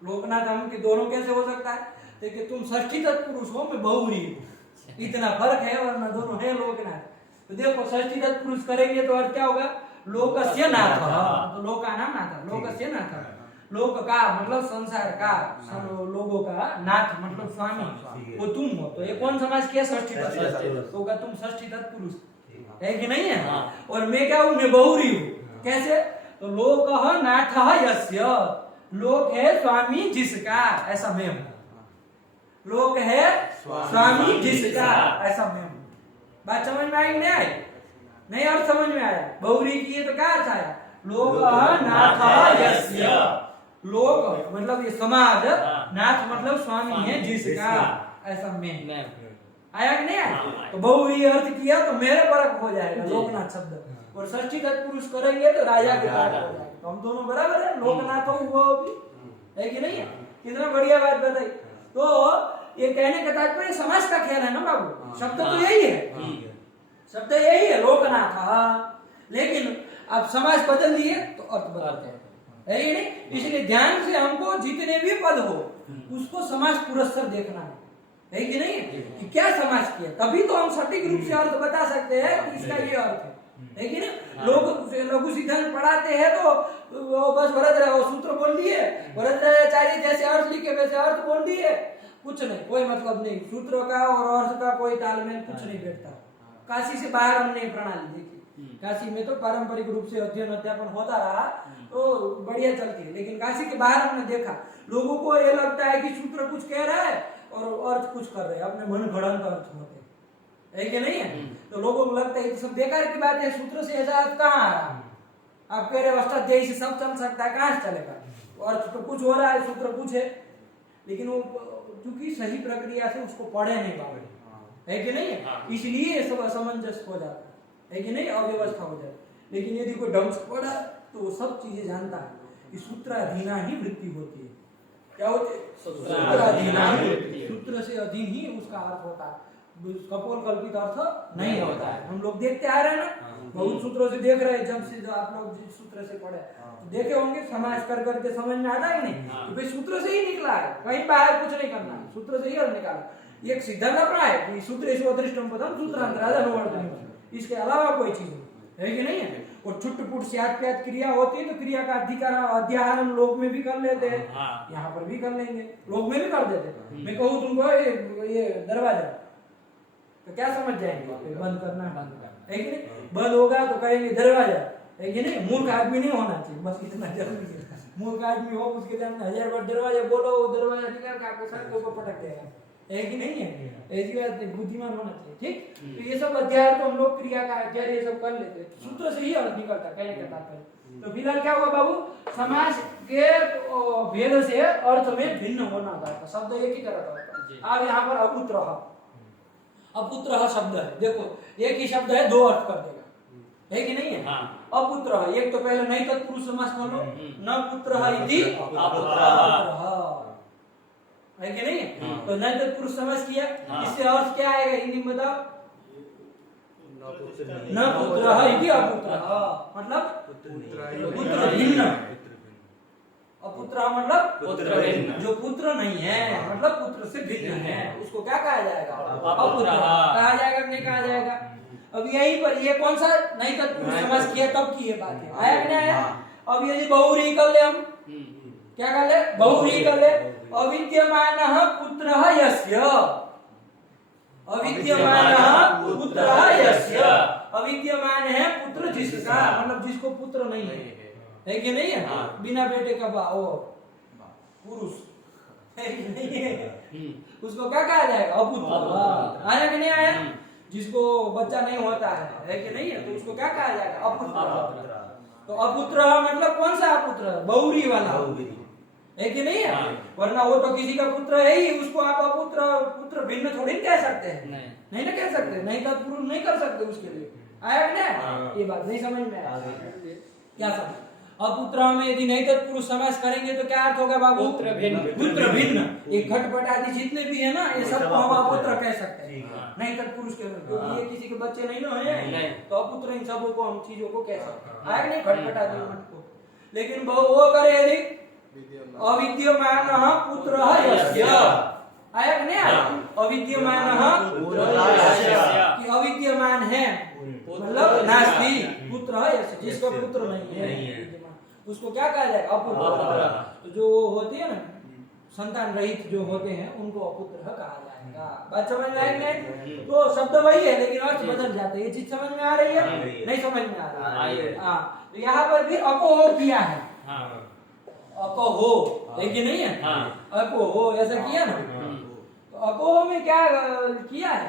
लोकनाथ हम कि दोनों कैसे हो सकता है? देखिए तुम षष्ठी तत्पुरुष हो, मैं बहुरी हूँ, इतना फर्क है, वरना दोनों है लोकनाथ। तो देखो षष्ठी तत्पुरुष करेंगे तो अर्थ क्या होगा? लोकस्य नाथ। तो लोका नाम नाथ, लोकस्य नाथ। लोक का मतलब संसार का, लोगों का, नाथ मतलब स्वामी, वो तुम हो। तो ये कौन समाज किया? षष्ठी तत्पुरुष। तो तुम षष्ठी तत्पुरुष है कि नहीं है? और मैं क्या हूँ? मैं बहुरी हूँ। कैसे? तो लोक नाथ यस्य, लोक है स्वामी जिसका, ऐसा मैं हूँ। लोक है स्वामी जिसका, ऐसा मैं हूँ। बात समझ में आई नहीं आई? नहीं अर्थ समझ में आया? बहुरी की तो क्या अर्थ आया? लोक नाथ यस्य, लोक मतलब ये समाज, नाथ मतलब स्वामी है जिसका, ऐसा मैं आया कि नहीं आया? तो बहुरी अर्थ किया तो मेरे परक हो जाएगा लोकनाथ शब्द, और षष्ठी तत्पुरुष करेंगे तो राजा के परक हो जाएगा। तो हम दोनों बराबर है, लोकनाथ हो वो भी, है कि नहीं है? कितना बढ़िया बात बताई। तो ये कहने का तात्पर्य समाज का खेल है ना बाबू, शब्द तो यही है, शब्द यही है लोकनाथ। लेकिन अब समाज बदल दिए तो अर्थ बदलते हैं, है कि नहीं? इसलिए ध्यान से हमको जितने भी पद हो उसको समाज पुरस्सर देखना है कि नहीं? कि क्या समाज किया, तभी तो हम सटीक रूप से अर्थ बता सकते हैं कि इसका ये अर्थ है। है कि ना। लोग लघु सिद्धांत पढ़ाते हैं तो वो बस वो सूत्र बोल दिए, वरदाचार्य जैसे अर्थ लिखे वैसे अर्थ बोल दिए, कुछ नहीं, कोई मतलब नहीं, सूत्र का और अर्थ का कोई तालमेल कुछ नहीं बैठता। काशी से बाहर हमने प्रणाली देखी, काशी में तो पारंपरिक रूप से अध्ययन अध्यापन होता रहा तो बढ़िया चलती है, लेकिन काशी के बाहर हमने देखा लोगों को ये लगता है कि सूत्र कुछ कह रहा है और अर्थ कुछ कर रहे हैं, अपने मन गढ़ंत अर्थ होते है कि नहीं है। तो लोगों को लगता है कि सब बेकार की बात है, सूत्र से ऐसा अर्थ कहाँ आ रहा है, आप कह रहे हो अष्टाध्यायी से सब चल सकता है, कहाँ से चलेगा, अर्थ तो कुछ हो रहा है, सूत्र कुछ है, लेकिन वो क्योंकि सही प्रक्रिया से उसको पढ़े नहीं पाए, है कि नहीं है, इसलिए सब असमंजस हो जाता है कि नहीं, अव्यवस्था हो जाती। लेकिन यदि कोई ढंग से पढ़ा तो वो सब चीजें जानता है कि सूत्राधीना ही वृत्ति होती है, क्या होती है, सूत्राधीना ही, सूत्र से अधीन ही उसका अर्थ होता है, कपोल कल्पित अर्थ नहीं होता है। हम लोग देखते आ रहे हैं ना, बहुत सूत्रों से देख रहे हैं, जब से जो आप लोग जिस सूत्र से पढ़े तो देखे होंगे, समाज कर करके समझ में आता है कि नहीं, तो भाई सूत्र से ही निकला है, कहीं बाहर कुछ नहीं करना है, सूत्र से ही अर्थ निकाला। एक सिद्धांत अपना है कि सूत्रेषु अदृष्टम पदम सूत्रांतराद अनुवर्तनीयम, इसके अलावा कोई चीज है कि नहीं है। और छुट्ट-पुट स्यात्-प्यात् क्रिया होती है तो क्रिया का अधिकार अध्याहार हम लोक में भी कर लेते हैं, यहाँ पर भी कर लेंगे, लोक में भी कर देते हैं। मैं कहूँ तुमको ये दरवाजा, तो क्या समझ जाएंगे, बंद करना है कि नहीं, बंद होगा तो कहेंगे दरवाजा, है कि नहीं। मूर्ख आदमी नहीं होना चाहिए, बस इतना जरूरी है। मूर्ख आदमी हो उसके सामने 1000 बार दरवाजा बोलो, वो दरवाजा निकाल के आपको सर के ऊपर पटक देगा, है कि नहीं है, ऐसी बात बुद्धिमान होना चाहिए, ठीक। तो ये सब अध्याय तो हम लोग क्रिया का अध्याय ये सब कर लेते हैं, सूत्र से ही अर्थ निकलता कहने का तात्पर्य। तो फिलहाल क्या हुआ बाबू, समास के भेद से अर्थ में भिन्न होना था, शब्द एक ही तरह का होता है। अब यहाँ पर अपुत्रः, अपुत्रः शब्द है, देखो एक ही शब्द है, दो अर्थ कर देगा, है कि नहीं है। अपुत्रः, एक तो पहले नहीं तत्पुरुष समास कर लो, न पुत्रः इति अपुत्रः, है कि नहीं। तो नहीं तत्पुरुष समास किया, इससे अर्थ क्या आएगा हिंदी में बताओ, न पुत्रः इति अपुत्रः, मतलब पुत्र भिन्न, अपुत्रः मतलब पुत्र भिन्न, जो पुत्र नहीं है मतलब पुत्र से भिन्न है, उसको क्या कहा जाएगा, अपुत्रः कहा जाएगा, नहीं कहा जाएगा। अब यहीं पर ये कौन सा नहीं तत्पुरुष समास किया तब की ये बात है, आया कि नहीं आया। अब यदि बहुव्रीहि कर ले, हम क्या कर ले, बहुव्रीहि कर ले, अविद्यमानः पुत्रः यस्य, अविद्यमानः पुत्रः यस्य, अविद्यमान है पुत्र जिसका, मतलब जिसको पुत्र नहीं है कि नहीं है, बिना बेटे का पुरुष है कि नहीं है, उसको क्या कहा जाएगा, अपुत्र। आया कि नहीं आया, जिसको बच्चा नहीं होता है कि नहीं है, तो उसको क्या कहा जाएगा, अपुत्र। तो अपुत्र मतलब कौन सा अपुत्र, बहुव्रीहि वाला है कि नहीं है, वरना वो तो किसी का पुत्र है ही, उसको आप अपुत्र पुत्र भिन्न थोड़ी कह सकते हैं, नहीं ना कह सकते, नहीं तत्पुरुष नहीं कर सकते उसके लिए। आया कि नहीं, ये बात नहीं समझ में आया, क्या समझ। अपुत्र में यदि नहीं तत्पुरुष समास करेंगे तो क्या अर्थ होगा बाबू, पुत्र भिन्न, पुत्र भिन्न। ये घटपट आदि जितने भी है ना, ये सबको हम अपुत्र कह सकते हैं, नहीं तत्पुरुष के, क्योंकि ये किसी के बच्चे नहीं ना है, तो अपुत्र इन सबों को हम चीजों को कह सकते हैं, आया कि नहीं, घटपट आदि को। लेकिन वो करे यदि अविद्यमानः पुत्रः यस्य, आया कि नहीं, अविद्यमानः पुत्रः यस्य, कि अविद्यमान है मतलब नास्ति, पुत्रः यस्य, जिसका पुत्र नहीं है, उसको क्या कहा जाएगा, अपुत्र। तो जो होती है ना संतान रहित जो होते हैं उनको अपुत्र कहा जाएगा। बात समझ में आई नहीं, तो शब्द वही है लेकिन अर्थ बदल जाते हैं। ये चीज समझ में आ रही है, नहीं समझ में आ रही है। तो यहाँ पर भी अपोहो किया है, अपोहो है कि नहीं है, अपोहो ऐसा किया ना। तो अपोहो में क्या किया है,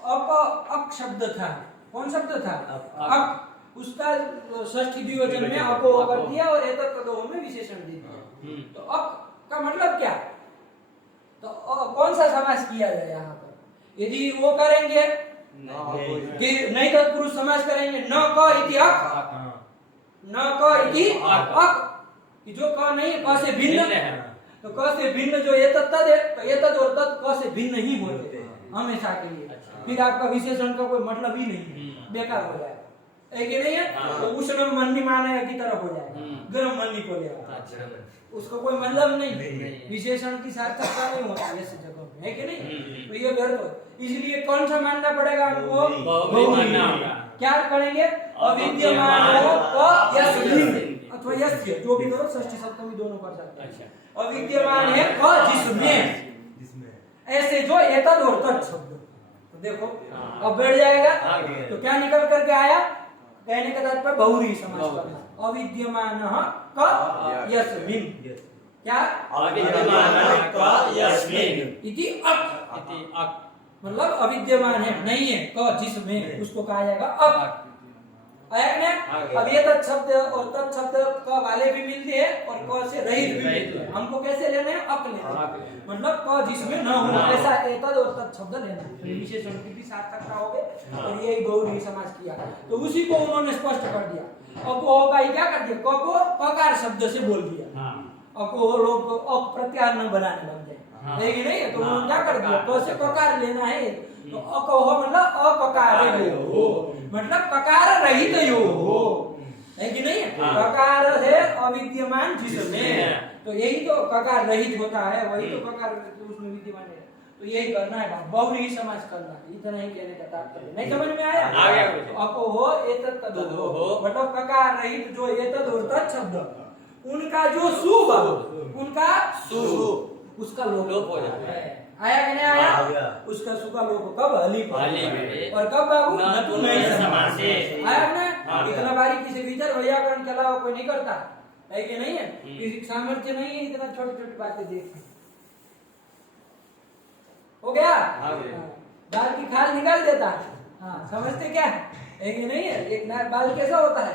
अक शब्द था, कौन शब्द था, अक, उसका षष्ठी द्विवचन में अपोह कर दिया और एतत्तदोह में विशेषण दे दिया। तो अक का मतलब क्या, तो कौन सा समास किया जाए यहाँ पर, यदि वो करेंगे कि नहीं तत्पुरुष समास करेंगे, न क इति अक, न क इति अक, कि जो क नहीं क से भिन्न, तो क से भिन्न जो एतत्तद है, तो एतद और तत् क से भिन्न ही होते हैं हमेशा के लिए। फिर आपका विशेषण का कोई मतलब ही नहीं, बेकार हो जाएगा, है कि नहीं है। तो उष्ण मन्नी माने की तरफ हो जाएगा, गर्म मन्नी को ले, उसका कोई मतलब नहीं, विशेषण की सार्थकता नहीं होती ऐसी जगह में, है कि नहीं। तो ये गलत हो, इसलिए कौन सा मानना पड़ेगा हमको, बहुव्रीहि। क्या करेंगे? अविद्यमान हो क यस्मिन अथवा यस्य, जो भी करो षष्ठी सप्तमी दोनों कर सकते हैं। अच्छा। अविद्यमान है क जिसमें, ऐसे जो एतद और तत् शब्द, तो देखो अब बैठ जाएगा। तो क्या निकल करके आया? कहने का तात्पर्य बहुरी समास करना। अविद्यमान क यस्मिन, क्या? अविद्यमान क यस्मिन इति अक, इति अक, मतलब अविद्यमान है, नहीं है, क जिसमें, उसको कहा जाएगा अक। आया कि नहीं? अब ये तत् शब्द और तत् शब्द क वाले भी मिलते हैं और क से रहित भी मिलते हैं। हमको कैसे लेने हैं? अक लेना है, मतलब क जिसमें न हो, ऐसा एतद और तत् शब्द लेना है। विशेषण की भी सार्थकता हो गई और यही बहुव्रीहि समास किया, तो उसी को उन्होंने स्पष्ट कर दिया। अब वो का ही क्या कर दिया? क को ककार शब्द से बोल दिया। अब वो लोग अक प्रत्याहार न बनाने लग गए, है कि नहीं? तो उन्होंने क्या कर दिया? क से ककार लेना है, तो अक हो मतलब अककार हो, मतलब ककार रहित यो हो, है कि नहीं? ककार है अविद्यमान जिसमें, तो यही तो ककार रहित होता है, वही तो ककार उसमें विद्यमान है। तो यही करना है, बहुव्रीहि समास करना है, इतना ही कहने का तात्पर्य। नहीं समझ में आया? आ गया मुझे। अपो हो एतत् तद् हो, मतलब ककार रहित जो एतत् और तत् शब्द, उनका जो सु, उनका सु, उसका लोप हो जाता है। आया कि नहीं आया? उसका सु का लोप कब? हली पर, और कब बाबू? नतु नहीं समास से। आया ना? इतना बारीकी से विचार व्याकरण के अलावा कोई नहीं करता, है कि नहीं है? किसी सामर्थ्य नहीं है इतना छोटी छोटी बातें देखना। हो गया? बाल की खाल निकाल देता है। हाँ, समझते क्या है कि नहीं है? एक बाल कैसा होता है?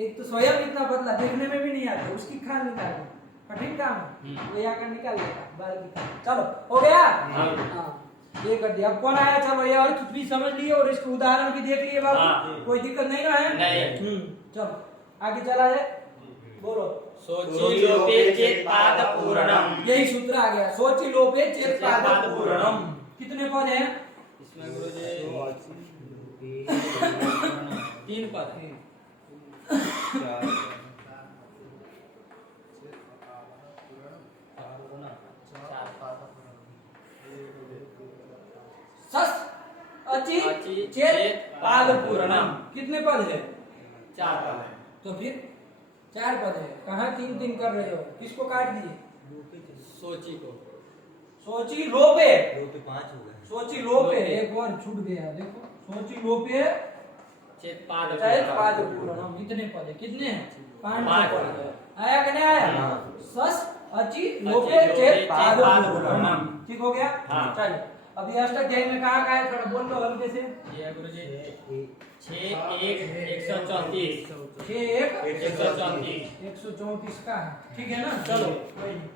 एक तो स्वयं इतना पतला, देखने में भी नहीं आता, उसकी खाल निकाल, कठिन काम है, व्याकरण निकाल देता बाल की खाल। चलो हो गया? हाँ, ये कर दिया। अब कौन आया? चलो ये और कुछ भी समझ लिए और इसके उदाहरण भी देख लिए बाबू, कोई दिक्कत नहीं ना है? चलो आगे चला जाए, बोलो। सोचि लोपे चेत् पाद पूरणम, यही सूत्र आ गया। सोचि लोपे चेत् पाद पूरणम। कितने पद हैं इसमें गुरुजी? 3 पद हैं। सस अचि चेत् पाद पूरणम, कितने पद है? 4 पद है। तो फिर 4 पद है, कहाँ 3-3 कर रहे हो? किसको काट दिए? सोची को। सोची लोपे, 5 हो गए। सोची लोपे, एक और छूट गया, देखो। सोची लोपे चेत् पाद पूरणम, इतने पद है। कितने हैं? 5 पद है। आया कि नहीं आया? सस अचि लोपे चेत् पाद पूरणम, ठीक हो गया? चलिए अभी अष्टाध्यायी में कहाँ का है? थोड़ा बोल लो हल्के से। ये गुरुजी 6-1-134, 134 का है, ठीक है ना? चलो कोई नहीं,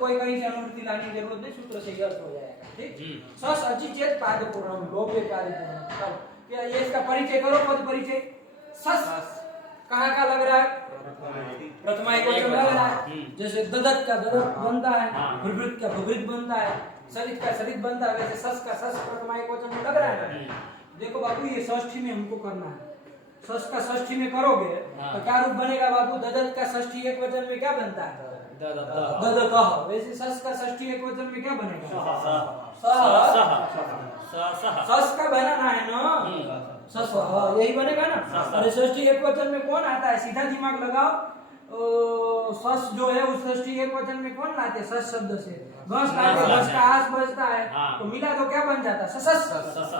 कोई कहीं से अनुवृत्ति लाने की जरूरत नहीं, सूत्र से ही अर्थ हो जाएगा, ठीक? सस अचि चेत् पाद पूरणम, लोपे पाद पूरणम। चलो क्या ये इसका परिचय करो, पद परिचय। सस कहाँ का लग रहा है? प्रथमा एकवचन लग रहा है, जैसे ददत का ददत बनता है, भृभृत का भृभृत बनता है, सरित का सरित बनता है, वैसे सस का सस प्रथमा एकवचन में लग रहा है। देखो बाबू ये षष्ठी में हमको करना है, सस का षष्ठी में करोगे तो क्या रूप बनेगा बाबू? ददत का षष्ठी एकवचन में क्या बनता है? ददतः। वैसे सस का षष्ठी एकवचन में क्या बनेगा? सस का बनाना है ना, सस, यही बनेगा ना। अरे षष्ठी एकवचन में कौन आता है? सीधा दिमाग लगाओ, सस जो है उस षष्ठी एकवचन में कौन लाते हैं? सस शब्द से घस लाते, घस का आस बजता है, तो मिला तो क्या बन जाता है? सस।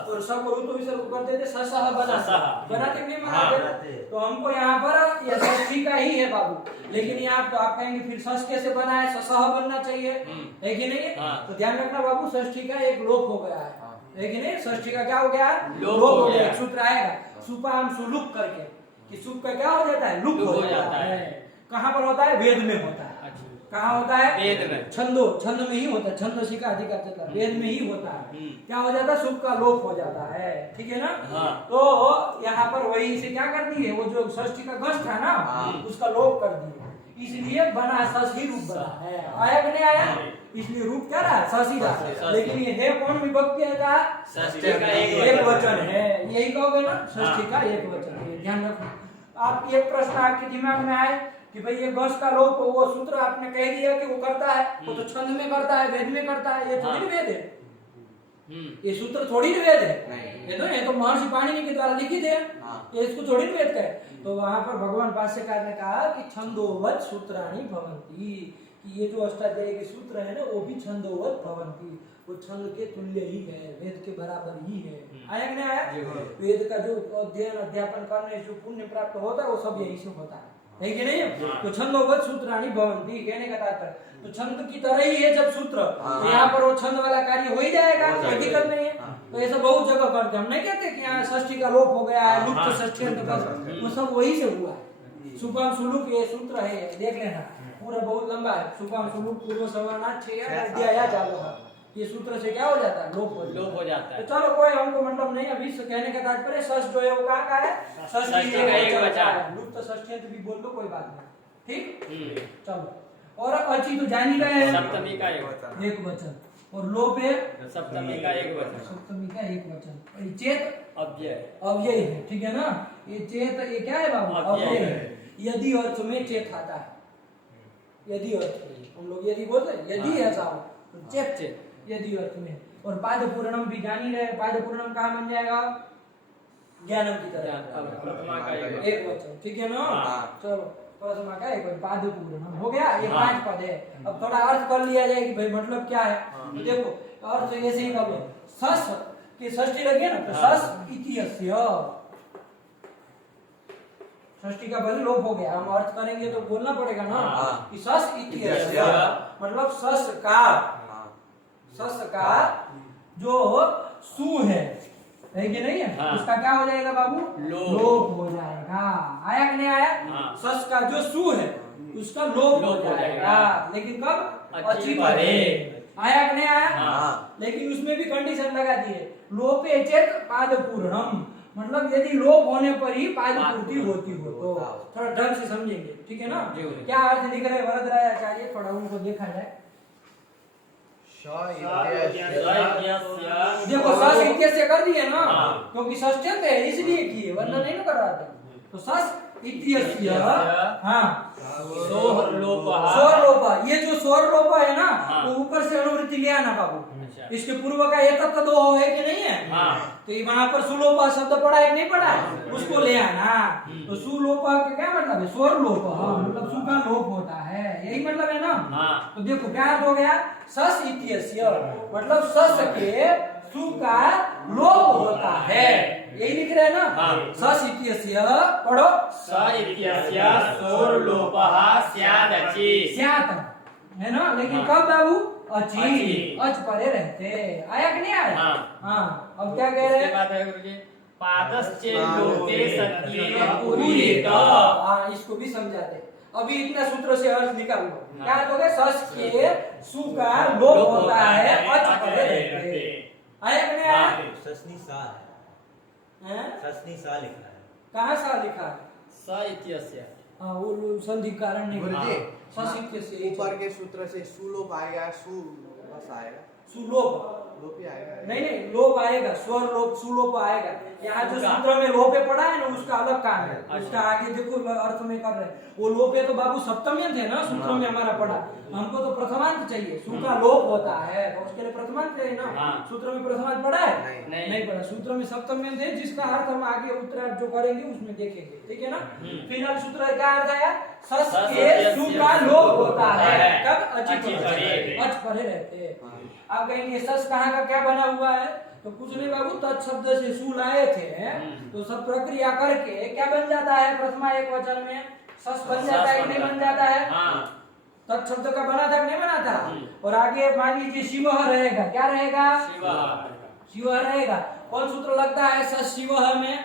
और सब ऋतु विसर्ग कर देते, ससह बनाते नहीं बनाते? तो हमको यहाँ पर यह षष्ठी का ही है बाबू, लेकिन यहाँ तो आप कहेंगे फिर सस कैसे बना है? ससह बनना चाहिए, है कि नहीं? तो ध्यान रखना बाबू, षष्ठी का एक लोप हो गया है कि नहीं? षष्ठी का क्या हो गया? लोप हो गया। सूत्र आएगा सुपाम सुलुप करके, कि सुप का क्या हो जाता है? लुप हो जाता है। कहाँ पर होता है? वेद में होता है। कहाँ होता है? वेद में। छंद में ही होता है, छंदोषी का अधिकार चलता है, वेद में ही होता है। क्या हो जाता है? सुप का लोप हो जाता है, ठीक है ना? तो यहाँ पर वही से क्या कर दिए? वो जो षष्ठी का घस था ना, उसका लोप कर दिए, इसलिए बना सस ही रूप बना है। आया कि नहीं आया? इसलिए रूप क्या रहा? सस ही रहा। लेकिन ये है कौन विभक्ति का? षष्ठी का एक वचन है, यही कहोगे ना, षष्ठी का एक वचन है। ध्यान रखना। आप एक प्रश्न आपके दिमाग में आए कि भाई ये गस का लोप, वो सूत्र आपने कह दिया कि वो करता है, वो तो छंद में करता है, वेद में करता है, ये थोड़ी वेद है, ये सूत्र थोड़ी ना वेद है, नहीं। ये तो महर्षि पाणिनि के द्वारा लिखित है, हाँ। ये इसको थोड़ी ना वेद का है। तो वहां पर भगवान भाष्यकार ने कहा कि छंदोवत सूत्राणि भवन्ति, कि ये जो अष्टाध्यायी के सूत्र है ना वो भी छंदोवत भवन्ति, वो छंद के तुल्य ही है, वेद के बराबर ही है। आया कि नहीं आया? वेद का जो अध्ययन अध्यापन करने से जो पुण्य प्राप्त होता है वो सब यही से होता है कि नहीं? तो छंदोवत सूत्राणि भवन्ति कहने का तात्पर्य तो छंद की तरह ही है जब सूत्र, तो यहाँ पर वो छंद वाला कार्य हो ही जाएगा, कोई दिक्कत नहीं है। तो ऐसा बहुत जगह करते हम नहीं कहते कि यहाँ षष्ठी का लोप हो गया है, लुप्त षष्ठी वो सब वही से हुआ है। सुपम सुलुक ये सूत्र है, देख लेना पूरा बहुत लंबा है। सुपम सुलुक पूर्व सवर्णार्थ अध्याय चालू है, ये सूत्र से क्या हो जाता है? लोप हो जाता है। तो चलो कोई हमको मतलब नहीं, अभी कहने का तात्पर्य षष्ठ जो है वो कहाँ का है? षष्ठी का एक वचन, लुप्त षष्ठी भी बोल लो कोई बात नहीं, ठीक। चलो और अची तो जान ही रहे हैं, सप्तमी का एक वचन, और लोप है सप्तमी का एक वचन, सप्तमी का एक वचन, और चेत अव्यय है, ठीक है ना? ये चेत ये क्या है बाबू? अव्यय है। यदि अर्थ में चेत आता है, यदि अर्थ में हम लोग यदि बोलते हैं, यदि ऐसा हो तो चेत यदि अर्थ में। और पाद पूर्णम भी जान ही रहे, पाद पूर्णम कहाँ बन जाएगा? ज्ञानम की तरह, प्रथमा का एक वचन, ठीक है ना? चलो प्रथमा का एक पाद पूर्णम हो गया, ये 5 पद है। अब थोड़ा अर्थ कर लिया जाए कि भाई मतलब क्या है। तो देखो अर्थ ऐसे ही कर लो, सस की षष्ठी लगी है ना, तो सस इत्यस्य, षष्ठी का बल लोप हो गया। हम अर्थ करेंगे तो बोलना पड़ेगा ना कि सस इत्यस्य, मतलब सस का जो सु है कि नहीं है, उसका क्या हो जाएगा बाबू? लोप हो जाएगा। आया कि नहीं आया? सस का जो सु है उसका लोप हो जाएगा, लेकिन कब? अची परे। आया कि नहीं आया? लेकिन उसमें भी कंडीशन लगा दी है, लोपे चेत पाद पूर्णम, मतलब यदि लोप होने पर ही पाद पूर्ति होती हो। तो थोड़ा ढंग से समझेंगे, ठीक है ना? क्या अर्थ लिख रहे वरदराय आचार्य, थोड़ा उनको देखा जाए। देखो सस इत्यस्य कर दिए ना, क्योंकि षष्ठ्यंत है इसलिए किए, वरना नहीं ना कर रहा था। तो सस इत्यस्य, हाँ सोर लोपा, ये जो सोर लोपा है ना वो ऊपर से अनुवृत्ति ले आना बाबू। इसके पूर्व का एक तत्व दो है कि नहीं है? तो ये वहां पर सुलोपा शब्द पढ़ा है कि नहीं पढ़ा है? उसको ले आना। तो सुलोपा का क्या मतलब है? स्वर लोप, मतलब सु का लोप होता है, यही मतलब है ना? तो देखो क्या हो गया? सस इत्यस्य, मतलब सस के सु का लोप होता है, यही लिख रहे हैं ना? सस इत्यस्य पढ़ो, स इत्यस्य सोर लोपः स्यादचि, स्यात् है ना? लेकिन कब बाबू? अची, अच परे रहते। आया कि नहीं आया? हाँ। अब क्या कह रहे हैं? पादश्चे लोपे सत्ये पूरित। हाँ, इसको भी समझाते। अभी इतना सूत्र से अर्थ निकाल लो। क्या तो सस के सु का लोप होता है, अच परे रहते। आया कि नहीं आया? ससनी सा है, ससनी सा लिखना है। कहाँ सा लिखा है? स इत्यस्य, हाँ वो संधि कारण नहीं गुरुजी, सस इत्यस्य ऊपर के सूत्र से सुलोप आएगा, सु बस आएगा, सुलोप लोप ही आएगा। नहीं लोप आएगा, स्वर लोप सुलोप आएगा। यहाँ जो सूत्र में लोपे पड़ा है ना उसका अलग काम है, उसका आगे देखो अर्थ में कर रहे हैं। वो लोपे तो बाबू सप्तम्यंत है ना, सूत्र में हमारा पड़ा, हमको तो प्रथमांत चाहिए। सु का लोप होता है तो उसके लिए प्रथमांत चाहिए ना। सूत्र में प्रथमांत पड़ा है? नहीं पड़ा। सूत्र में सप्तम्यंत है, जिसका अर्थ हम आगे उत्तरार्ध जो करेंगे उसमें देखेंगे, ठीक है ना? फिलहाल सूत्र क्या अर्थ आया? सस के सु का लोप होता है, कब? अच परे रहते। आप कहेंगे सस कहाँ का क्या बना हुआ है? तो कुछ नहीं बाबू, तत् शब्द से सु लाए थे, तो सब प्रक्रिया करके क्या बन जाता है? प्रथमा एक वचन में सस बन जाता है कि नहीं बन जाता है? तत् शब्द का बना था कि नहीं बना था? और आगे मान लीजिए शिवः रहेगा, क्या रहेगा? शिवः रहेगा। कौन सूत्र लगता है सस शिवः में?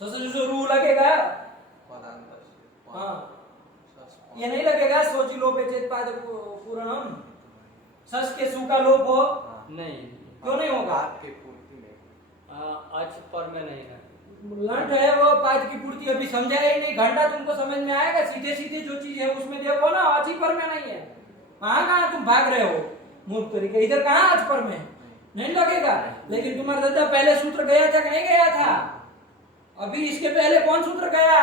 सस जो रू लगेगा, हाँ ये नहीं लगेगा। सोची लोपे चेत पाद पूर्णम, सस के सु का लोप हो नहीं, क्यों नहीं होगा? के पूर्ति में अच पर में नहीं है, लंट है वो पाद की पूर्ति। अभी समझाया ही नहीं, घंटा तुमको समझ में आएगा? सीधे सीधे जो चीज है उसमें देखो ना, अच पर में नहीं है। कहाँ तुम भाग रहे हो मूर्ख तरीके? इधर कहाँ अच पर में नहीं लगेगा। लेकिन तुम्हारा दादा पहले सूत्र गया था कि नहीं गया था? अभी इसके पहले कौन सूत्र गया?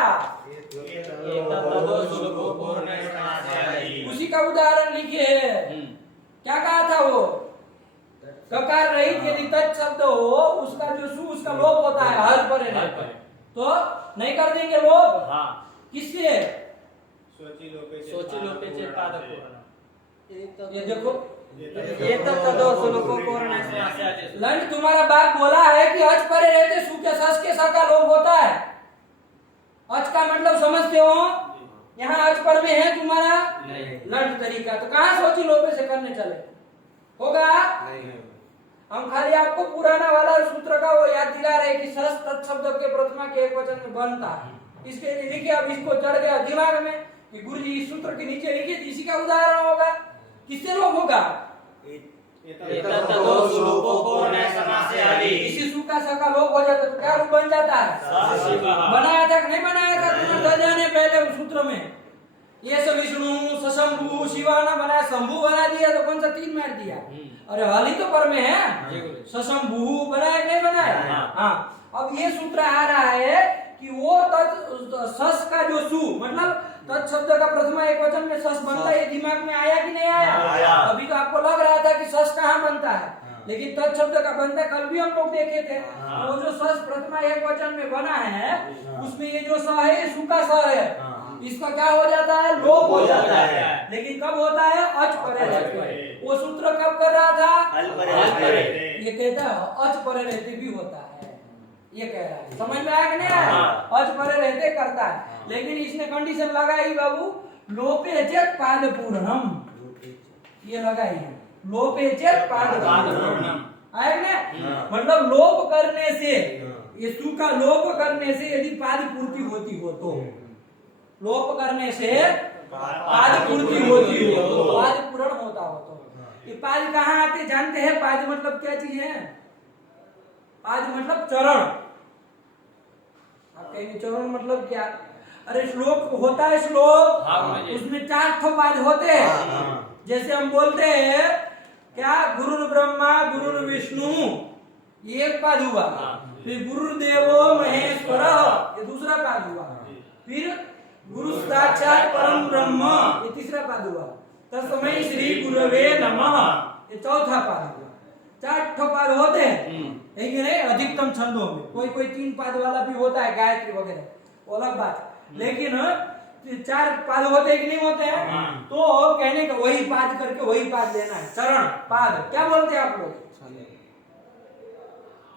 उसी का उदाहरण लिखे है। क्या कहा था वो? ककार रहित यदि तत् शब्द हो उसका जो सु उसका लोप होता है हर पर तो नहीं कर देंगे लोप। हाँ। किससे? सोची लोपे चेत पादक पूर्ण। ये देखो पूर्ण लंड तुम्हारा बाप बोला है कि अच परे रहते सु के सस के सा का लोप होता है। अच का मतलब समझते हो? यहाँ अच पर में है तुम्हारा लंड तरीका, तो कहाँ सोची लोपे से करने चले? होगा? हम खाली आपको पुराना वाला सूत्र का वो याद दिला रहे कि सस तत्शब्द के प्रथमा के एक वचन में बनता है। इसके लिए देखिए अब इसको चढ़ गया दिमाग में कि गुरुजी इस सूत्र के नीचे लिखिए, इसी का उदाहरण होगा। किससे लोप होगा? इसी सु का स का लोप हो जाता तो क्या रूप बन जाता है? बनाया था कि नहीं बनाया था? तुम्हें दल जाने पहले उस सूत्र में ये सब विष्णु सशंभु शिवाना बनाया, शंभु बना दिया तो कौन सा 3 मार दिया? अरे हाल ही तो पर में है सशंभु बनाया नहीं बनाया? हाँ। अब ये सूत्र आ रहा है कि वो सस का जो सु मतलब तत् शब्द का प्रथमा एक वचन में सस बनता है, ये दिमाग में आया कि नहीं आया? अभी तो आपको लग रहा था कि सस कहाँ बनता है, लेकिन तत् शब्द का बनता है। कल भी हम लोग देखे थे वो जो सस प्रथमा एक वचन में बना है उसमें ये जो स है ये सु का स है, इसका क्या हो जाता है? लोप हो जाता है। लेकिन कब होता है? अच परे रहते। वो सूत्र कब कर रहा था? ये कहता है अच परे रहते भी होता है, ये कह रहा है। समझ में आया कि नहीं आया? अच परे रहते करता है, लेकिन इसने कंडीशन लगाई बाबू लोपे चेत पाद पूर्णम, ये लगाई है लोपे चेत पाद पूर्णम। आया ना? मतलब लोप करने से ये सु का लोप करने से यदि पाद पूर्ति होती हो तो, लोप करने से पाद पूर्ति होती हो तो, पाद पूर्ण होता हो तो। ये पाद कहाँ आते जानते हैं? पाद मतलब क्या चीज है? पाद मतलब चरण। आप कहेंगे चरण मतलब क्या? अरे श्लोक होता है श्लोक, उसमें 4 ठो पाद होते हैं। जैसे हम बोलते हैं क्या? गुरु ब्रह्मा गुरु विष्णु, ये एक पाद हुआ। फिर गुरुदेवो महेश्वर, ये दूसरा पाद हुआ। फिर गुरु साक्षात परम ब्रह्म, ये तीसरा पाद हुआ। तस्मै श्री गुरवे नमः, ये चौथा पाद हुआ। 4 ठो पाद होते हैं, है कि नहीं? अधिकतम छंदों में कोई कोई 3 पाद वाला भी होता है, गायत्री वगैरह, वो अलग बात। लेकिन 4 पाद होते हैं कि नहीं होते हैं? तो कहने का वही पाद करके वही पाद लेना है। चरण पाद क्या बोलते हैं आप लोग?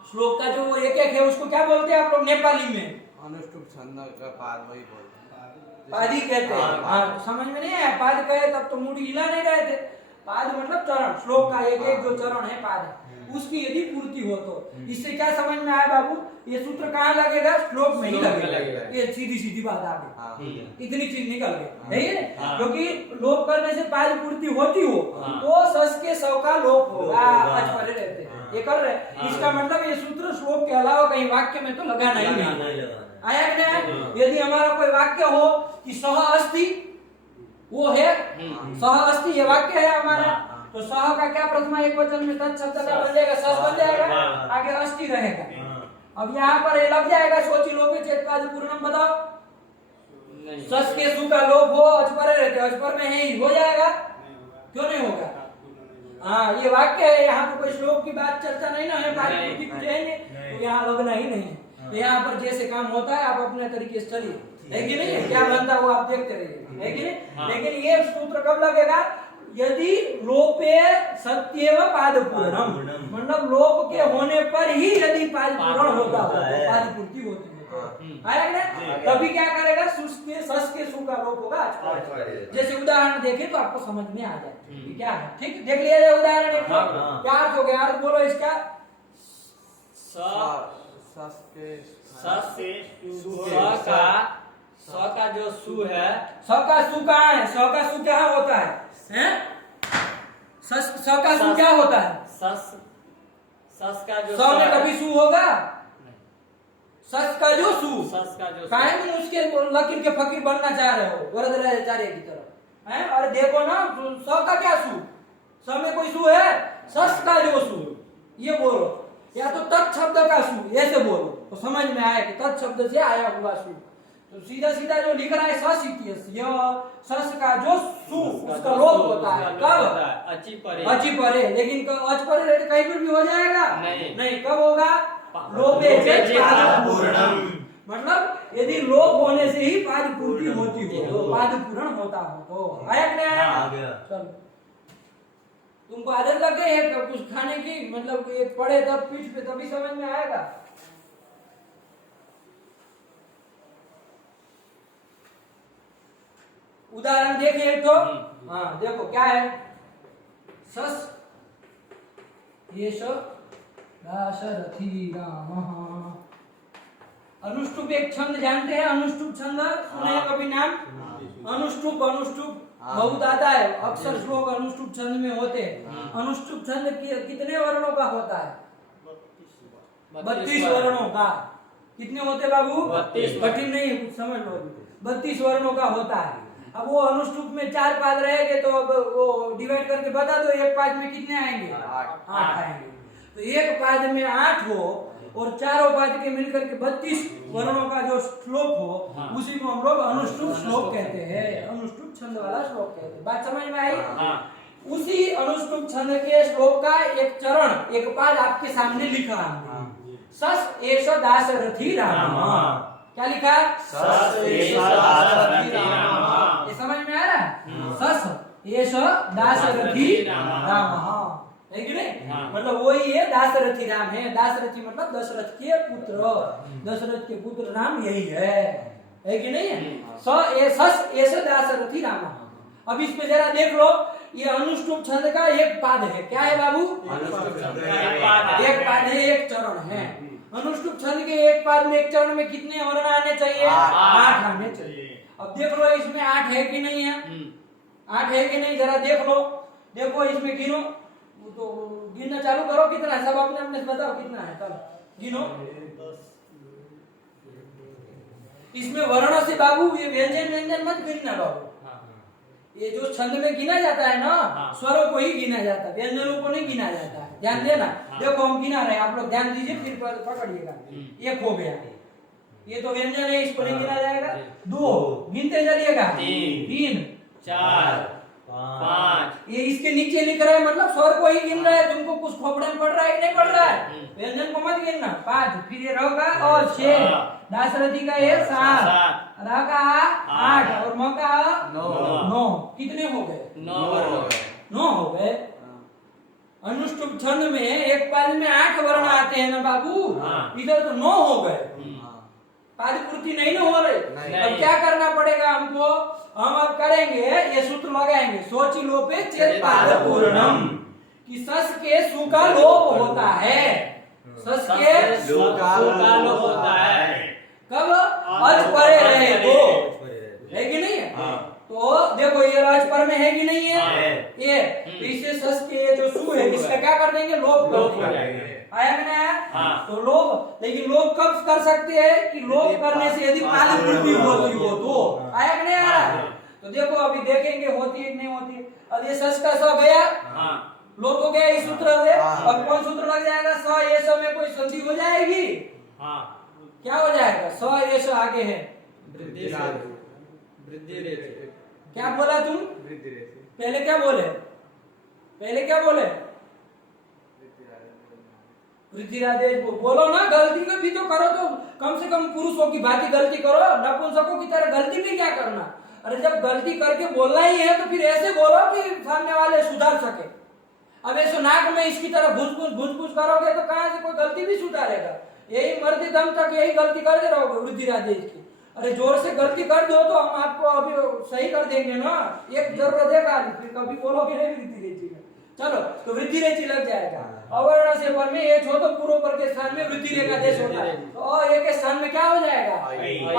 श्लोक का जो एक एक है उसको क्या बोलते हैं आप लोग नेपाली में? अनुष्टुप छंद का पाद वही बोलते हैं, पादी कहते हैं। हाँ, तो समझ में नहीं आया? पाद कहे तब तो मूड हिला नहीं रहे थे। पाद मतलब चरण, श्लोक का एक एक जो चरण है पाद, उसकी यदि पूर्ति हो तो। इससे क्या समझ में आया बाबू? ये सूत्र कहाँ लगेगा? श्लोक में ही लगेगा। ये सीधी सीधी बात आ गई, इतनी चीज निकल गई, है ही नहीं? क्योंकि लोप करने से पाद पूर्ति होती हो तो सस के सौ का लोप होगा, अच परे रहते। ये कर रहे, इसका मतलब ये सूत्र श्लोक के अलावा कहीं वाक्य में तो लगाना ही नहीं। आया कि नहीं? यदि हमारा कोई वाक्य हो कि सह अस्ति, वो है सह अस्ति, ये वाक्य है हमारा, तो सह का क्या प्रथमा एक वचन में तत् शब्द का बन जाएगा, सस बन जाएगा, आगे अस्ति रहेगा। अब यहाँ पर ये लग जाएगा सोची लोपे चेत पाद पूर्णम, बताओ। सस के सु का लोप हो अच परे रहते, अच पर में है ही, हो जाएगा? क्यों नहीं होगा? हाँ, ये वाक्य है, यहाँ पर कोई श्लोक की बात चर्चा नहीं ना है, पाद पूर्ति कुछ है नहीं, तो यहाँ लगना ही नहीं है। तो यहाँ पर जैसे काम होता है आप अपने तरीके से चलिए, है कि नहीं? क्या बनता है वो आप देखते रहिए, है कि नहीं? लेकिन ये सूत्र कब लगेगा? यदि लोपे सत्येव पाद पूर्णम, मतलब लोप के होने पर ही यदि पाद पूर्ण होता हो, पाद पूर्ति होती है। आया ना? तभी क्या करेगा? सस के सु का लोप होगा। जैसे उदाहरण देखें तो आपको समझ में आ जाए क्या है। ठीक, देख लिया जाए उदाहरण एक। क्या अर्थ हो गया? अर्थ बोलो इसका। स का जो सु है, स का सु कहाँ है? स का सु क्या होता है? हैं? स का सु क्या होता है? सस का जो स में कभी सु होगा? सस का जो सु, काहे में उसके लकीर के फकीर बनना चाह रहे हो वरदाचार्य की तरह, हैं? अरे देखो ना, स का क्या सु? स में कोई सु है? सस का जो सु, ये बोलो, या तो तत् शब्द का सु, ऐसे बोलो। तो समझ में आया कि तत् शब्द से आया हुआ सु। तो सीधा सीधा जो लिख रहा है सस इत्यस्य, सस का जो सु उसका लोप होता है कब? अची परे। अची परे। लेकिन अच परे रहे तो कहीं पर भी हो जाएगा नहीं। कब होगा? लोपे चेत् पाद पूर्णम। मतलब यदि लोप होने से ही पाद पूर्ति होती हो तो पाद पूर्ण होता हो तो। आया कि नहीं आया? आ गया। चलो तुमको आदत लग गई है कुछ खाने की, मतलब एक पड़े तब पीठ पे तभी समझ में आएगा। उदाहरण देखिए एक तो, हाँ देखो क्या है, सस येष दाशरथी रामः। अनुष्टुप एक छंद जानते हैं? अनुष्टुप छंद सुने हैं कभी नाम? अनुष्टुप बहुत आता है, अक्सर श्लोक अनुष्टुप छंद में होते हैं। अनुष्टुप छंद कितने वर्णों का होता है? 32 वर्णों का। कितने होते बाबू? 32। कठिन नहीं, कुछ समझ लो। 32 वर्णों का होता है। अब वो अनुष्टुप में 4 पाद रहेंगे तो अब वो डिवाइड करके बता दो, एक पाद में कितने आएंगे? 8 आएंगे। तो एक पाद में 8 हो और चारों पाद के मिलकर के 32 वर्णों का जो श्लोक हो उसी को हम लोग अनुष्टुप श्लोक कहते हैं, अनुष्टुप छंद वाला श्लोक कहते हैं। बात समझ में आई? उसी अनुष्टुप छंद के श्लोक का एक चरण, एक पाद आपके सामने लिखा हमने, सस एष दाशरथी रामः। क्या लिखा? सस एष दाशरथी रामः। ये समझ में आ रहा है? सस एष दाशरथी रामः है कि नहीं? मतलब वही है, दाशरथी राम है। दाशरथी मतलब दशरथ के पुत्र, दशरथ के पुत्र राम यही है कि नहीं है? सस एष दाशरथी रामः। अब इसमें जरा देख लो, ये अनुष्टुप छंद का एक पाद है। क्या है बाबू? एक पाद है, एक चरण है। अनुष्टुप छंद के एक पाद में, एक चरण में कितने वर्ण आने चाहिए? 8 आने चाहिए। अब देख लो इसमें 8 है कि नहीं है? 8 है कि नहीं जरा देख लो। देखो इसमें गिनो, तो गिनना चालू करो, कितना है? सब अपने अपने बताओ कितना है, तब गिनो। इसमें वर्ण से बाबू ये व्यंजन मत गिनना बाबू। ये जो छंद में गिना जाता है ना, स्वरों को ही गिना जाता है, व्यंजनों को नहीं गिना जाता है। ध्यान देना। देखो हम गिना रहे हैं, आप लोग ध्यान दीजिए, फिर पकड़िएगा। एक हो गया, ये तो व्यंजन है, इसको नहीं गिना जाएगा। 2 गिनते चलिएगा, 3 4 5। ये इसके नीचे लिख रहा है, मतलब स्वर को ही गिन रहा है। तुमको कुछ खोपड़े में पड़ रहा है कि नहीं पड़ रहा है? व्यंजन को मत गिनना। 5 फिर ये रह का और 6, दाशरथी का ये 7, रा का 8 और म का 9। कितने हो गए? 9 हो गए। अनुष्टुप छंद में एक पाद में 8 वर्ण आते हैं ना बाबू, इधर तो 9 हो गए। पाद पूर्ति नहीं ना हो रही। अब क्या करना पड़ेगा हमको? हम अब करेंगे, ये सूत्र लगाएंगे, सोचि लोपे चेत् पाद पूर्णम, कि सस के सु का लोप होता है। सस के सु का लोप होता है कब? अच परे रहे तो, है कि नहीं है? तो देखो ये अच पर में है कि नहीं है? ये इसे सस के जो सु है इसका क्या कर देंगे? लोप कर देंगे। आया कि नहीं आया? तो लोप, लेकिन लोप कब कर सकते हैं? कि लोप करने से यदि पाद पूर्ति होती हो तो। आया कि नहीं आया? तो देखो अभी देखेंगे होती है कि नहीं होती है। अब ये सस का स गया, लोप हो गया, इस सूत्र से। अब कौन सूत्र लग जाएगा? स ये स में कोई संधि हो जाएगी? क्या हो जाएगा? स ये स आगे है, वृद्धि रेच। क्या बोला तुम? पहले क्या बोले? पहले क्या बोले? वृद्धिरादेश बोलो ना। गलती को भी तो करो, तो कम से कम पुरुषों की भांति गलती करो, नपुंसकों की तरह गलती भी क्या करना। अरे जब गलती करके बोलना ही है तो फिर ऐसे बोलो कि सामने वाले सुधार सके। अब ऐसे नाक में इसकी तरह घुस करोगे तो कहां से कोई गलती भी सुधारेगा? यही मरते दम तक यही गलती करते रहोगे वृद्धिरादेश की। अरे जोर से गलती कर दो तो हम आपको अभी सही कर देंगे ना, एक जरूरत है गाली, फिर कभी बोलोगे नहीं वृद्धि रेची में। चलो तो वृद्धि रेची लग जाएगा। अवर्ण से पर में एच हो तो पूर्व पर के स्थान में वृद्धि रेखा देश होता है, तो अ ए के स्थान में क्या हो जाएगा?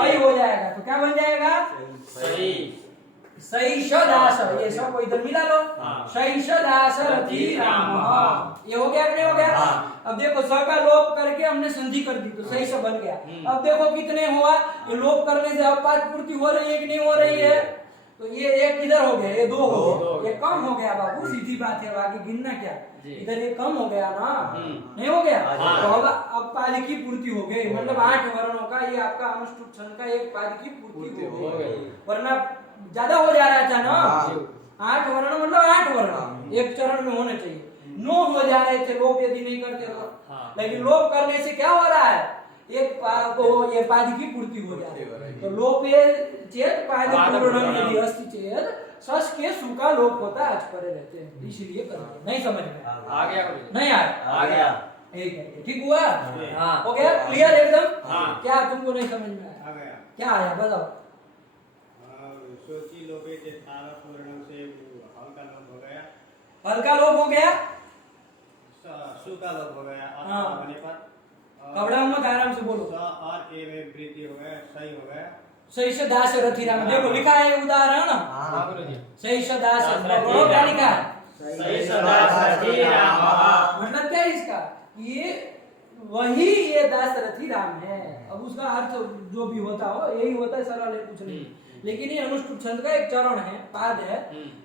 आई हो जाएगा। तो क्या बन जाएगा? सही। सही दास, ये सब को इधर मिला लो। सही दाशरथी रामः, ये हो गया कि नहीं हो गया? अब देखो स का लोप करके हमने संधि कर दी तो सही से बन गया। अब देखो कितने हुआ? ये लोप करने से अब पाद पूर्ति हो रही है कि नहीं हो रही है? तो ये एक इधर हो गया, ये दो हो दो गए, हो ये गए। कम हो गया बाबू, सीधी बात है, आगे गिनना क्या, जी। इधर ये कम हो गया ना, हम्म। नहीं हो गया? हाँ। तो अब पाद की पूर्ति हो गई, मतलब 8 वर्णों का ये आपका अनुष्टुप छंद का एक पाद की पूर्ति हो हो गई, गई। वरना ज्यादा हो जा रहा था ना, हाँ। 8 वर्ण मतलब 8 वर्ण हाँ। एक चरण में होने चाहिए, 9 हो जा रहे थे लोप यदि नहीं करते तो, हाँ। लेकिन लोप करने से क्या हो रहा है, ये पाद की पूर्ति हो जा रही है। तो लोप ये चेत पाद पूर्णम यदि अस्ति चेत सस के सु का लोप होता है, आज परे रहते हैं, इसलिए करते, नहीं समझ में आ गया गुरुजी। नहीं आया, आ गया। ठीक है, ठीक हुआ, हाँ। हो गया क्लियर एकदम? हाँ। क्या तुमको नहीं समझ में आया? आ गया। क्या आया बताओ? सोची लोपे के तारा पूर्णम से हल्का लोप हो गया, हल्का लोप हो गया, सु का लोप हो गया, हाँ। होने पर घबराओ मत, आराम से बोलो। स और ए में वृद्धि हो गया, सही हो गया। सही से दास रथी राम, देखो लिखा है ये उदाहरण, हाँ गुरुजी। सही से दास दास रथी रथी राम, क्या राम। लिखा है? सही सदा सती राम। मतलब क्या है इसका, ये वही ये दास रथी राम है, अब उसका अर्थ जो भी होता हो यही होता है, सरल है कुछ नहीं, लेकिन ये अनुष्टुप छंद का एक चरण है, पाद है,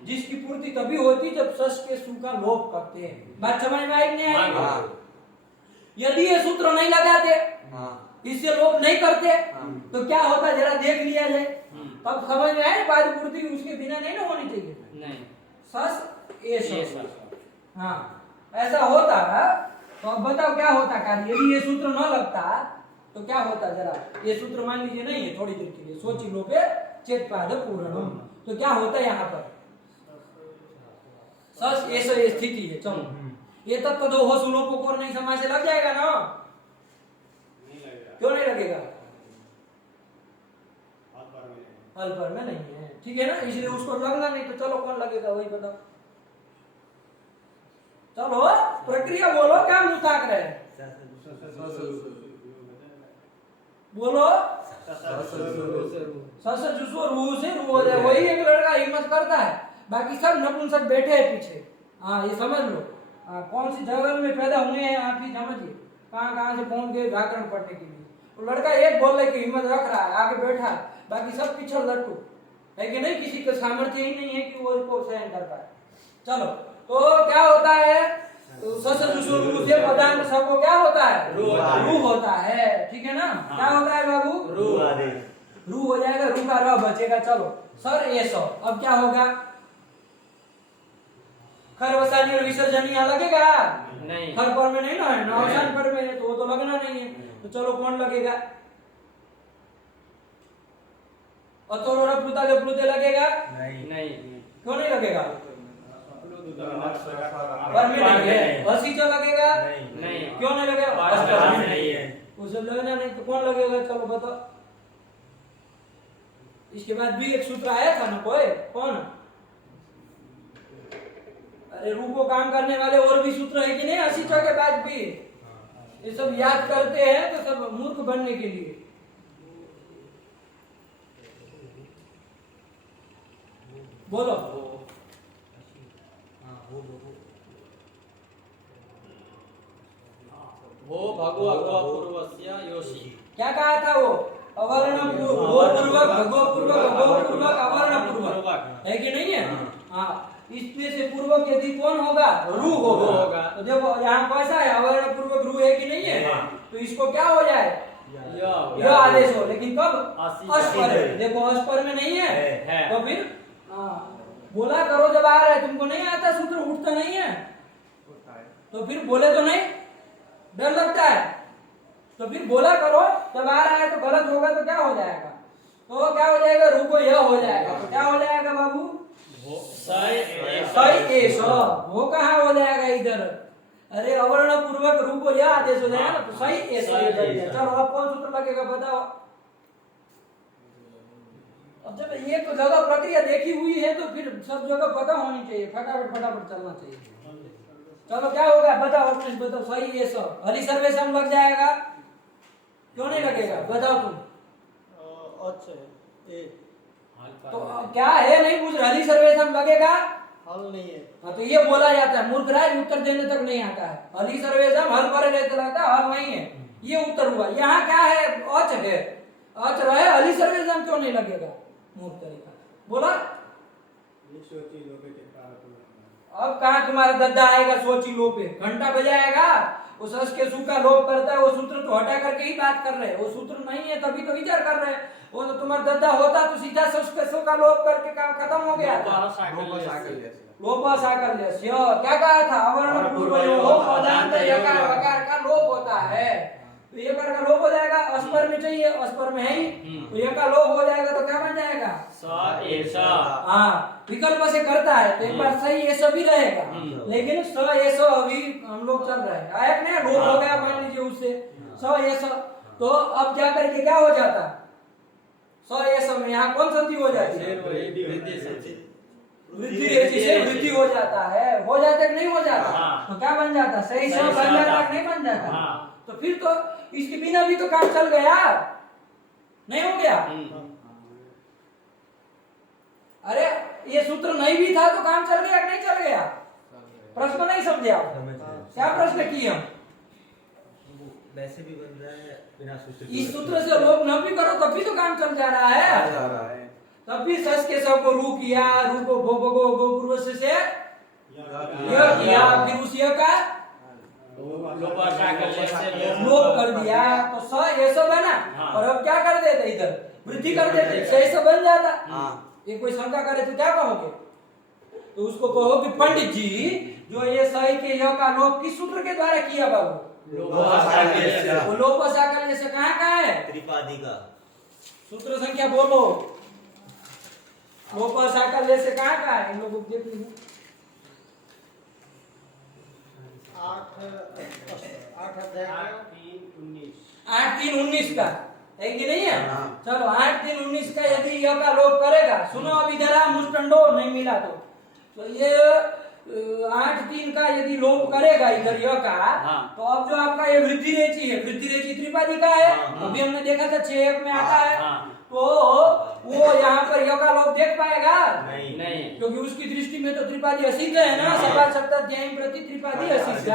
जिसकी पूर्ति तभी होती जब सस के सु का लोप करते हैं। बात समझ में आई कि नहीं आई? हाँ। यदि ये सूत्र नहीं लगाते, हाँ। इससे लोप नहीं करते, तो क्या होता जरा देख लिया जाए, तब समझ में आए पाद पूर्ति उसके बिना नहीं ना होनी चाहिए। नहीं। सस ए ये स। सब। हाँ, ऐसा होता है, तो अब बताओ क्या होता कार्य, यदि ये सूत्र न लगता तो क्या होता, जरा ये सूत्र मान लीजिए नहीं है, थोड़ी देर के लिए सोची लो पे चेत पाद पूर्णम, तो क्या होता है यहाँ पर, सस ऐसा ये स्थिति है, चलो ये तब तो दो हो सुलोपो को नहीं समाज से लग जाएगा ना, नहीं लगेगा, क्यों नहीं लगेगा? हाथ पर में हल पर में नहीं है, ठीक है ना, इसलिए उसको लगना नहीं, तो चलो कौन लगेगा वही बताओ, चलो प्रक्रिया बोलो, क्या मुंह ताक रहे हैं? बोलो, सस जुसो रू से रू हो जाए, वही एक लड़का हिम्मत करता है, बाकी सब नपुंसक बैठे हैं पीछे। हाँ ये समझ लो, कौन सी जगह में पैदा हुए हैं आप ही समझिए, कहाँ कहाँ से पहुंच गए व्याकरण पढ़ने के लिए, वो लड़का एक बोलने की हिम्मत रख रहा है, आगे बैठा, बाकी सब पीछे लट्टू है कि नहीं, किसी का सामर्थ्य ही नहीं है कि वो इसको सहन कर पाए। चलो तो क्या होता है, सस जुसो रू से पदांत सबको क्या होता है, रू होता है, ठीक है ना, क्या होता है बाबू, रू आदेश। रू हो जाएगा, रू का र बचेगा, चलो सर ए सौ, अब क्या होगा, खरवसानी और विसर्जन यहाँ लगेगा, नहीं। खर पर में नहीं ना है, नवसान पर में है, तो वो तो लगना नहीं है, तो चलो कौन लगेगा, अतोर और प्लुता के प्लुते लगेगा, नहीं। क्यों नहीं लगेगा, पर पर में नहीं है, असीचा लगेगा, नहीं। क्यों नहीं लगेगा, पर में नहीं है। उसे लगना नहीं, तो कौन लगेगा, चलो बताओ। इसके बाद भी एक सूत्र आया था ना कोई, कौन, अरे रू को काम करने वाले और भी सूत्र है कि नहीं, असीचा के बाद भी, ये सब याद करते हैं तो सब मूर्ख बनने के लिए। बोलो, वो भगो अगो पूर्वस्य योषि। क्या कहा था वो, अवर्ण पूर्वक भगो पूर्वक अगो पूर्वक अवर्ण पूर्वक, है कि नहीं है? हाँ, इसमें से पूर्वक यदि कौन होगा, रू होगा, तो देखो यहाँ कैसा है, अवर्ण पूर्वक रू है कि नहीं है, तो इसको क्या हो जाए, यह आदेश हो, लेकिन कब, अस्पर में, देखो अस्पर में नहीं है, तो फिर बोला करो, जब आ रहा है तुमको नहीं आता सूत्र, उठता नहीं है, तो फिर बोले तो नहीं, डर लगता है, तो फिर बोला करो, जब आ रहा है तो गलत होगा तो क्या हो जाएगा, तो क्या हो जाएगा, रू को यह हो जाएगा, तो क्या हो जाएगा बाबू, सही एस, वो कहाँ हो जाएगा इधर, अरे अवर्ण पूर्वक रू को यह आदेश हो जाएगा, तो सही एस। चलो अब कौन सूत्र लगेगा बताओ, अब जब ये तो जगह प्रक्रिया देखी हुई है तो फिर सब जगह पता होनी चाहिए, फटाफट फटाफट चलना चाहिए। चलो क्या होगा बताओ, अपने बताओ, सही ये सब हरी सर्वेशम लग जाएगा, क्यों नहीं लगेगा बताओ तुम, अच्छा ए तो क्या है, नहीं पूछ रहे, हरी सर्वेशम लगेगा, हल नहीं है, हाँ तो ये बोला जाता है, मूर्ख राज उत्तर देने तक नहीं आता है, हरी सर्वेशम हल पर रहते लगता है, हल नहीं है, ये उत्तर हुआ, यहाँ क्या है, अच है, अच रहे, हरी सर्वेशम क्यों नहीं लगेगा, मूर्ख तरीका बोला, ये सोची लोग के कार को अब कहाँ तुम्हारा दद्दा आएगा सोची लो पे, घंटा बजाएगा वो सस के सु का लोप करता है, वो सूत्र तो हटा करके ही बात कर रहे हैं, वो सूत्र नहीं है तभी तो विचार कर रहे हैं। वो तो तुम्हारा दद्दा होता तो सीधा सस के सु का लोप करके काम खत्म हो गया था। लोपस आकल्यस्य क्या कहा था, अवर्ण पूर्वयोः पदान्त यकार वकार का लोप होता है, तो यकार का लोप हो जाएगा, अस्पर में चाहिए, अस्पर में है ही, तो यकार का लोप हो जाएगा तो क्या बन जाएगा, स ऐसा। हाँ विकल्प से करता है तो एक बार सही ऐसा भी रहेगा, लेकिन स ऐसा अभी हम लोग चल रहे हैं, आया नहीं, लोप हो गया मान लीजिए उससे स ऐसा, तो अब जा करके क्या हो जाता, स ऐसा में यहाँ कौन संधि हो जाती है, वृद्धि रेचि से वृद्धि हो जाता है, हो जाता है कि नहीं हो जाता, तो क्या बन जाता, सही सब बन जाता कि नहीं बन जाता, तो फिर तो इसके बिना भी तो काम चल गया, नहीं हो गया। अरे ये सूत्र नहीं भी था तो काम चल गया कि नहीं चल गया, प्रश्न नहीं समझे आप, क्या प्रश्न किए हम, वैसे भी बन रहा है बिना सूत्र, इस सूत्र से लोप न भी करो तब भी तो काम चल जा रहा है, तब भी सस के सब को रू किया, रू को भो भगो गो पूर्व से यह किया, फिर उस यह का लोप कर दिया, तो स ये सब है ना, और अब क्या कर देते इधर वृद्धि कर देते, सही सब बन जाता। ये कोई शंका करे तो क्या कहोगे, तो उसको कहो कि पंडित जी जो ये सही के यह का लोप किस सूत्र के द्वारा किया बाबू, वो लोपस आकल्य से कहाँ है, त्रिपादी का सूत्र संख्या बोलो, लोपस आकल्य से कहाँ है, इन लोगों को देख लीजिए 8-3-19 का है कि नहीं है, चलो 8-3-19 का यदि यह का लोप करेगा, सुनो अभी जरा मुस्टंडो नहीं मिला तो ये 8-3 का यदि लोप करेगा इधर यह का, तो अब जो आपका ये वृद्धि रेचि है, वृद्धि रेचि त्रिपादी का है, अभी हमने देखा था 6 में आता है, तो वो यहाँ पर यह का लोप देख पाएगा नहीं, क्योंकि उसकी दृष्टि में तो त्रिपादी असिद्ध है ना, सपा सप्ता ध्यान प्रति त्रिपादी असिद्ध,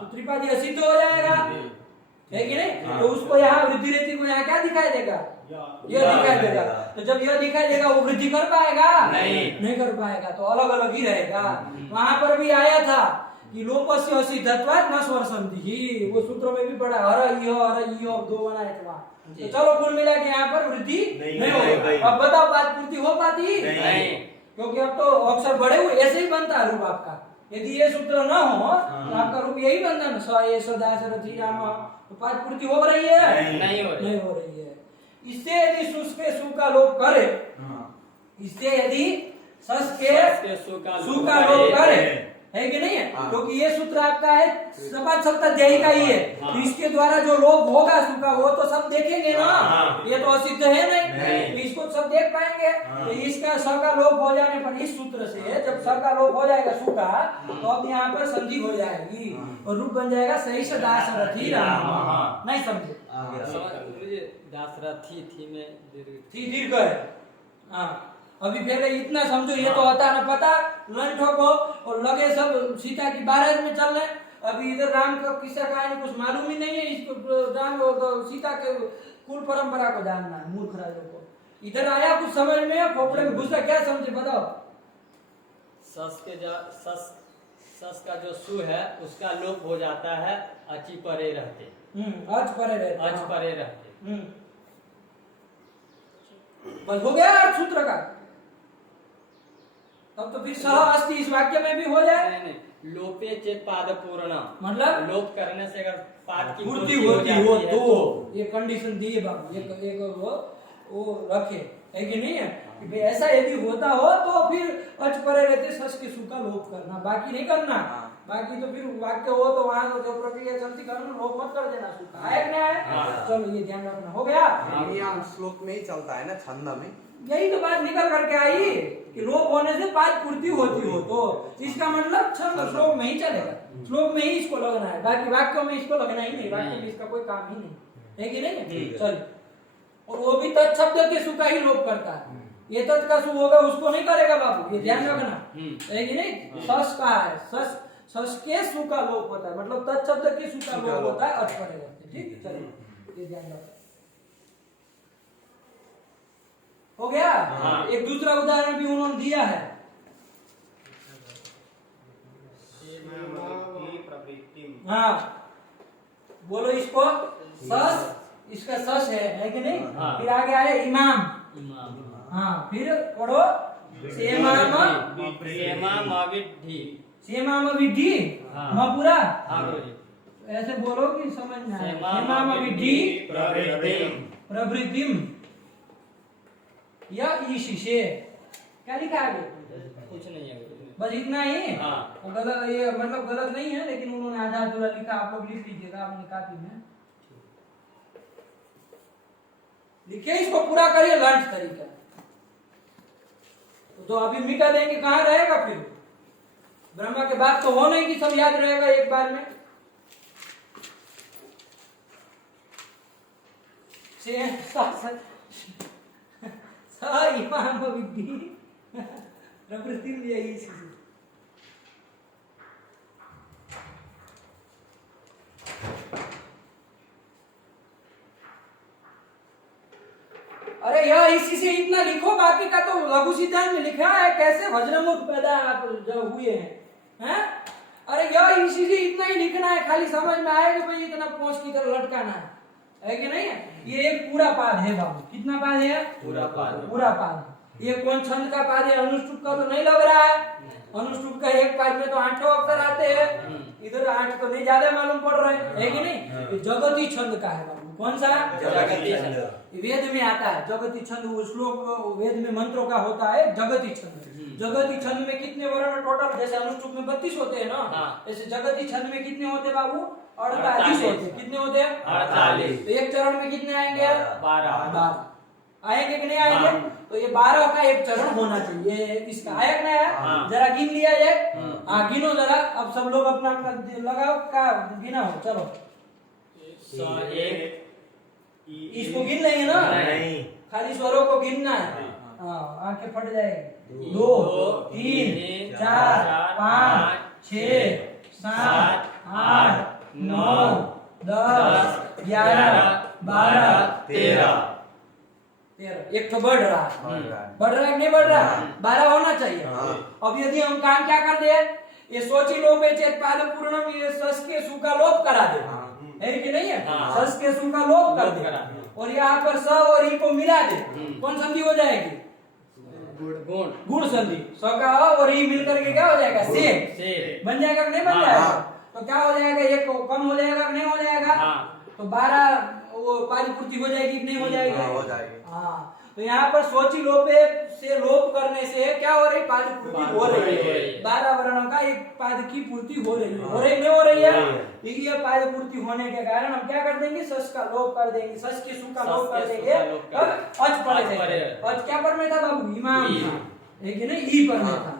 तो त्रिपादी असिद्ध हो जाएगा, है कि नहीं, तो उसको यहाँ वृद्धि रेचि को यहाँ क्या दिखाई देगा, यह दिखाई देगा, तो जब यह दिखाई देगा वो वृद्धि कर पाएगा, नहीं कर पाएगा, तो अलग अलग ही रहेगा। वहां पर भी आया था कि लोपस्य असिद्धत्वात् न स्वर संधि, वो सूत्र में भी पढ़ा, हर इहो दो बनाए थे वहां, तो चलो कुल मिला के यहाँ पर वृद्धि नहीं होगा। अब बताओ बात पूर्ति हो पाती नहीं, क्योंकि अब तो अक्षर बड़े हुए, ऐसे ही बनता है रूप आपका, यदि ये सूत्र न हो तो आपका रूप यही बनता है, स ये सदास रथी राम, तो पाठ पूर्ति हो रही है, नहीं हो रही है। इससे यदि सुस के सु का लोप करे, इससे यदि सस के सु का लोप करे, है कि नहीं है, क्योंकि ये सूत्र आपका है सपाट सप्ताध्यायी का ही है, तो इसके द्वारा जो लोप होगा सु का वो तो सब देखेंगे ना, ये तो असिद्ध है नहीं, तो इसको सब देख पाएंगे, तो इसका स का लोप हो जाने पर इस सूत्र से जब स का लोप हो जाएगा सु का, तो अब यहाँ पर संधि हो जाएगी और रूप बन जाएगा सही से दासरथी राम, नहीं समझे, दासरथी थी में थी दीर्घ है, हाँ अभी पहले इतना समझो, ये तो होता ना पता लंठो को और लगे सब सीता की बारात में चल रहे, अभी इधर राम का किस्सा कहानी कुछ मालूम ही नहीं है, इसको राम और सीता के कुल परंपरा को जानना है मूर्ख राजों को, इधर आया कुछ समझ में खोपड़े में घुसा, क्या समझे बताओ, सस का जो सु है उसका लोप हो जाता है, अची परे रहते, अच परे रहते, बस हो गया सूत्र का, तब तो फिर सह अस्ति इस वाक्य में भी हो जाए, नहीं, लोपे चेत पाद पूर्ण, मतलब लोप करने से अगर पाद की पूर्ति होती हो तो ये कंडीशन दिए बाबू, एक वो रखे, है कि नहीं है, कि भाई ऐसा यदि होता हो तो फिर अच परे रहते सस के सु का लोप करना, बाकी नहीं करना, बाकी तो फिर वाक्य हो तो वहां तो जो प्रक्रिया चलती करना, लोप मत कर देना सु का, है कि नहीं है, चलो ये ध्यान रखना, हो गया, श्लोक में ही चलता है ना, छंद में यही तो बात निकल करके आई कि लोप होने से पाठ पूर्ति होती हो, तो इसका मतलब छंद श्लोक में ही चलेगा, श्लोक में ही इसको लगना है, बाकी वाक्यों में इसको लगना ही नहीं, वाक्य में इसका कोई काम ही नहीं है, कि नहीं, चलिए, और वो भी तत्शब्द के सु का ही लोप करता है, ये तत् का सु होगा उसको नहीं करेगा बाबू, ये ध्यान रखना, है कि नहीं, सस का है, सस के सु का लोप होता है, मतलब तत्शब्द के सु का लोप होता है, अच परे रहते, ठीक, चलिए ये ध्यान रखना, हो गया। एक दूसरा उदाहरण भी उन्होंने दिया है, हाँ बोलो इसको सस, इसका सस है कि नहीं? हाँ। फिर आगे आए इमाम। इमाम हाँ फिर पढ़ो सेमाम, सेमाम विद्धि हाँ। म पूरा हाँ गुरुजी ऐसे बोलो कि समझ में आए। सेमाम सेमाम विद्धि प्रवृत्तिम प्रवृत्तिम या ईशिषे। क्या लिखा है आगे? कुछ नहीं है गुरुजी। बस इतना ही। हाँ। गलत, ये मतलब गलत नहीं है, लेकिन उन्होंने आधा अधूरा लिखा, आप लोग लिख लीजिएगा अपनी कॉपी में। लिखिए, इसको पूरा करिए लंच तरीका। तो अभी मिटा देंगे, कहाँ रहेगा फिर? ब्रह्मा के बाद तो हो नहीं कि सब याद रहेगा एक बार में। इमाम विद्धि प्रवृत्ति में यही चीज। अरे यह इसी से इतना लिखो, बाकी का तो लघु सिद्धांत में लिखा है कैसे वज्रमुख पैदा आप जो हुए हैं? अरे यह इसी से इतना ही लिखना है, खाली समझ में आए कि भाई इतना पोंछ की तरह लटकाना है कि नहीं है? ये एक पूरा पाद है बाबू। कितना पाद है? पूरा पाद। पूरा पाद। ये कौन छंद का पाद है? अनुष्टुप का तो नहीं लग रहा है। अनुष्टुप का एक पाद में तो 8 अक्षर आते हैं, इधर 8 तो नहीं ज्यादा मालूम पड़ रहे है कि नहीं? ये जगती छंद का है बाबू। कौन सा? जगती छंद। वेद में आता है जगती छंद। श्लोक वेद में मंत्रों का होता है जगती छंद। जगती छंद में कितने वर्ण टोटल? जैसे अनुष्टुप में 32 होते हैं ना, हाँ। ऐसे जगती छंद में कितने होते बाबू? 48 होते। कितने होते हैं? 48। तो एक चरण में कितने आएंगे? 12 आएंगे कि नहीं आएंगे? हाँ। तो ये 12 का एक चरण होना चाहिए। इसका आया कि नहीं आया? हाँ। जरा गिन लिया जाए। हाँ गिनो जरा। अब सब लोग अपना अपना लगाओ का गिना हो। चलो 101 इसको गिन नहीं है ना? नहीं। खाली स्वरों को गिनना है। हाँ आंखें फट जाएगी। 2 3 4 5 6 7 8 9 10 11 12 13। एक तो बढ़ रहा है। बढ़ रहा है कि नहीं बढ़ रहा? 12 होना चाहिए। अब यदि हम काम क्या कर दे, ये सोची लोपे चेत पाद पूर्णम, ये सस के सु का लोप करा दे, है कि नहीं है? सस के सु का लोप कर दे और यहाँ पर स और ई को मिला दे। कौन संधि हो जाएगी? गुण संधि। स का अ और ई मिलकर के क्या हो जाएगा? से बन जाएगा कि नहीं बन जाएगा? तो क्या हो जाएगा? एक कम हो जाएगा कि नहीं हो जाएगा? तो 12 वो पाद पूर्ति हो जाएगी कि नहीं हो जाएगी? हो जाएगी। हाँ तो यहाँ पर सोची लोपे से लोप करने से क्या हो रही? पाद पूर्ति हो रही है। 12 वर्णों का एक पाद की पूर्ति हो रही है। हो रही नहीं हो रही है? देखिए ये पाद पूर्ति होने के कारण हम क्या कर देंगे? सस का लोप कर देंगे। सस के सु का लोप कर देंगे। अब अच पर देंगे। अच क्या पर में था बाबू? इमाम था, है कि नहीं? ई पर में था।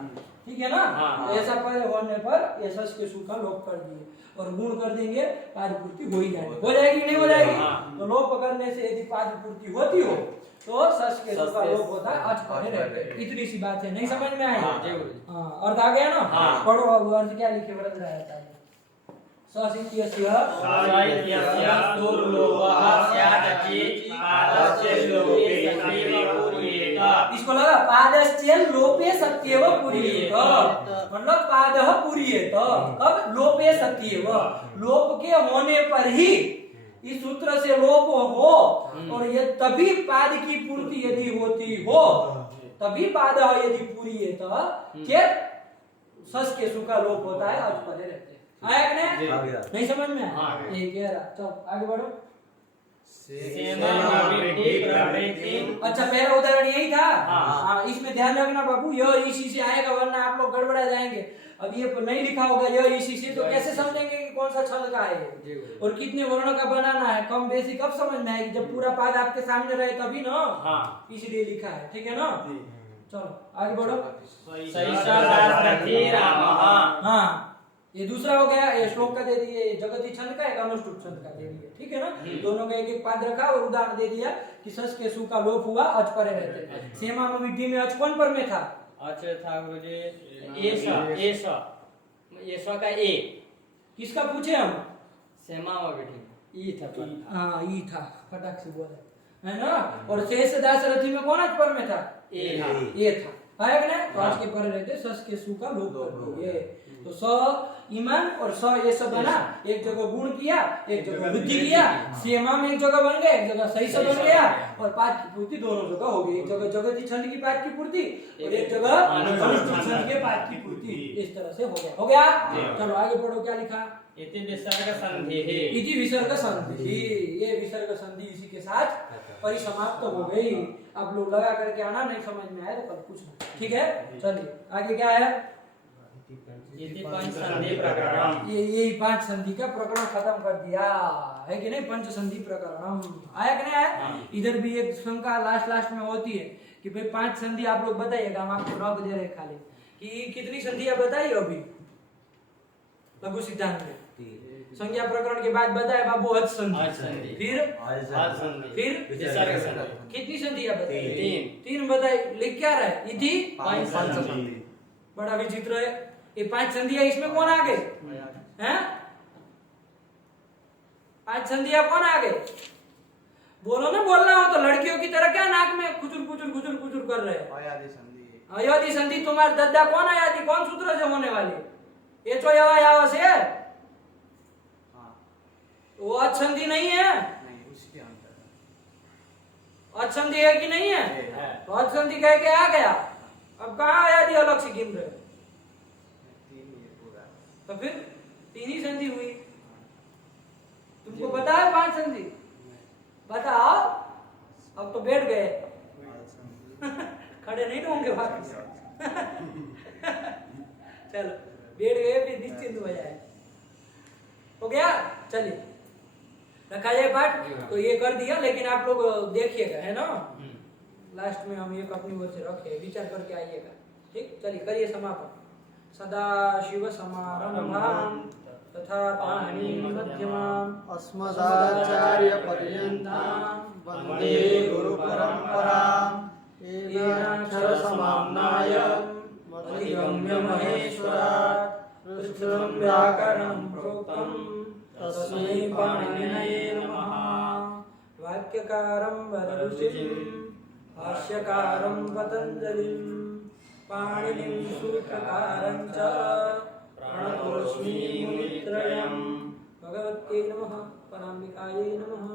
ठीक है ना? तो ऐसा पर होने पर ये सस के सु का लोप कर दिए और गुण कर देंगे, पाद पूर्ति हो ही जाएगी। हो जाएगी नहीं हो जाएगी? तो लोप करने से यदि पाद पूर्ति होती हो तो सस के सु का लोप होता है, अच परे रहते। इतनी सी बात है, नहीं समझ में आएगी? हाँ अर्थ आ गया ना? पढ़ो अब अर्थ क्या लिखे व्रत रहता है। ससित्यस्य इसको लगा पादश्चेन लोपे सत्येव पुरीयेत, मतलब पादः पुरीयेत। कब? लोपे सत्येव, लोप के होने पर ही इस सूत्र से लोप हो और ये तभी पाद की पूर्ति यदि होती हो, तभी पादः यदि पुरीयेत चेत सस के सु का लोप होता है, अच परे रहते। आया कि नहीं? नहीं समझ में आया? यही कह रहा। चलो आगे बढ़ो। अच्छा पहला उदाहरण यही था। हाँ इसमें ध्यान रखना बाबू, यह इसी से आएगा वरना आप लोग गड़बड़ा जाएंगे। अब ये नहीं लिखा होगा यह इसी से, तो कैसे समझेंगे कि कौन सा छंद का है और कितने वर्णों का बनाना है? कम बेसी कब समझ में आएगी? जब पूरा पाद आपके सामने रहे तभी ना। इसलिए लिखा है। ठीक है ना? चलो आगे बढ़ो। हाँ ये दूसरा हो गया। ये श्लोक का दे दिए, जगती छंद का, एक अनुष्टुप छंद का दे दिए। ठीक है ना? दोनों का एक एक पाद रखा और उदाहरण दे दिया कि सस के सु का लोप हुआ, अच परे रहते। सेमा में विद्धि में अच कौन पर में था? अच था गुरुजी एसा का ए। किसका पूछे हम? सेमा में विद्धि ई था पर। हाँ ई था, फटाक से बोले है ना? और शेष दाशरथी में कौन अच पर में था? ए था। आया कि नहीं? तो आज के पर रहते सस के सु का लोप कर दिए। तो स ईमान और स ये सब है ना, एक जगह गुण किया, एक जगह वृद्धि किया, सीमाम एक जगह बन गए, एक जगह सही से बन गया, और पाठ की पूर्ति दोनों जगह हो गई। एक जगह जगती छंद की पाठ की पूर्ति और एक जगह अनुष्ठित छंद के पाठ की पूर्ति। इस तरह से हो गया। हो गया? चलो आगे पढ़ो, क्या लिखा? इति विसर्ग संधि है। इति विसर्ग संधि, ये विसर्ग संधि इसी के साथ परिसमाप्त हो गई। अब लोग लगा करके आना, नहीं समझ में आया तो कल पूछना, ठीक है? चलिए आगे क्या है? इति पंच संधि प्रकरणम। ये 5 संधि का प्रकरण खत्म कर दिया है कि नहीं? पंच संधि प्रकरणम आया कि नहीं आया? इधर भी एक शंका लास्ट में होती है कि भाई 5 संधि आप लोग बताइएगा, हम आपको रख दे रहे खाली कि कितनी संधि आप बताइए अभी लघु सिद्धांत में। संज्ञा प्रकरण के बाद बताए बाबू हज संधि, फिर विसर्ग संधि। कितनी संधि आप बताइए? 3। 3 बताए। लिख क्या रहा है? इति पंच संधि। बड़ा विचित्र है, ये 5 संधियां इसमें कौन आ गए हैं? 5 संधियां कौन आ गए? बोलो ना, बोलना हो तो लड़कियों की तरह क्या नाक में खुचुर कर रहे हो? अयादि संधि। अयोधि संधि तुम्हारे दद्दा कौन आयादी, कौन सूत्र से होने वाली? ये तो यावा से है, हाँ वो अच्छंधि नहीं है। नहीं उसके अंदर अच्छंधि है कि नहीं है? तो अच्छंधि कह के आ गया, अब कहाँ आयादी अलग से गिन रहे हो? 3 ये पूरा। तो फिर 3 ही संधि हुई। तुमको पता है 5 संधि? बताओ। अब तो बैठ गए खड़े नहीं होंगे वापस चलो बैठ गए, फिर निश्चिंत हो जाए। हो गया? चलिए रखा जाए पाठ। तो ये कर दिया, लेकिन आप लोग देखिएगा, है ना? लास्ट में हम एक अपनी ओर से रखे, विचार करके आइएगा। ठीक, चलिए करिए समापन। सदा शिव समारंभाम तथा पाणि मध्यमाम अस्मदाचार्य पर्यन्तां वन्दे गुरु परम्पराम् येनाक्षर समाम्नायम् अधिगम्य महेश्वरात् कृष्णं व्याकरणं प्रोक्तं तस्मै पाणिनये नमः। वाक्यकारं वररुचिं भाष्यकारं पतञ्जलिं पाणिनिं सूत्रकारं च प्रणतोऽस्मि मुनित्रयम्। भगवत्यै नमः, पराम्बिकायै नमः।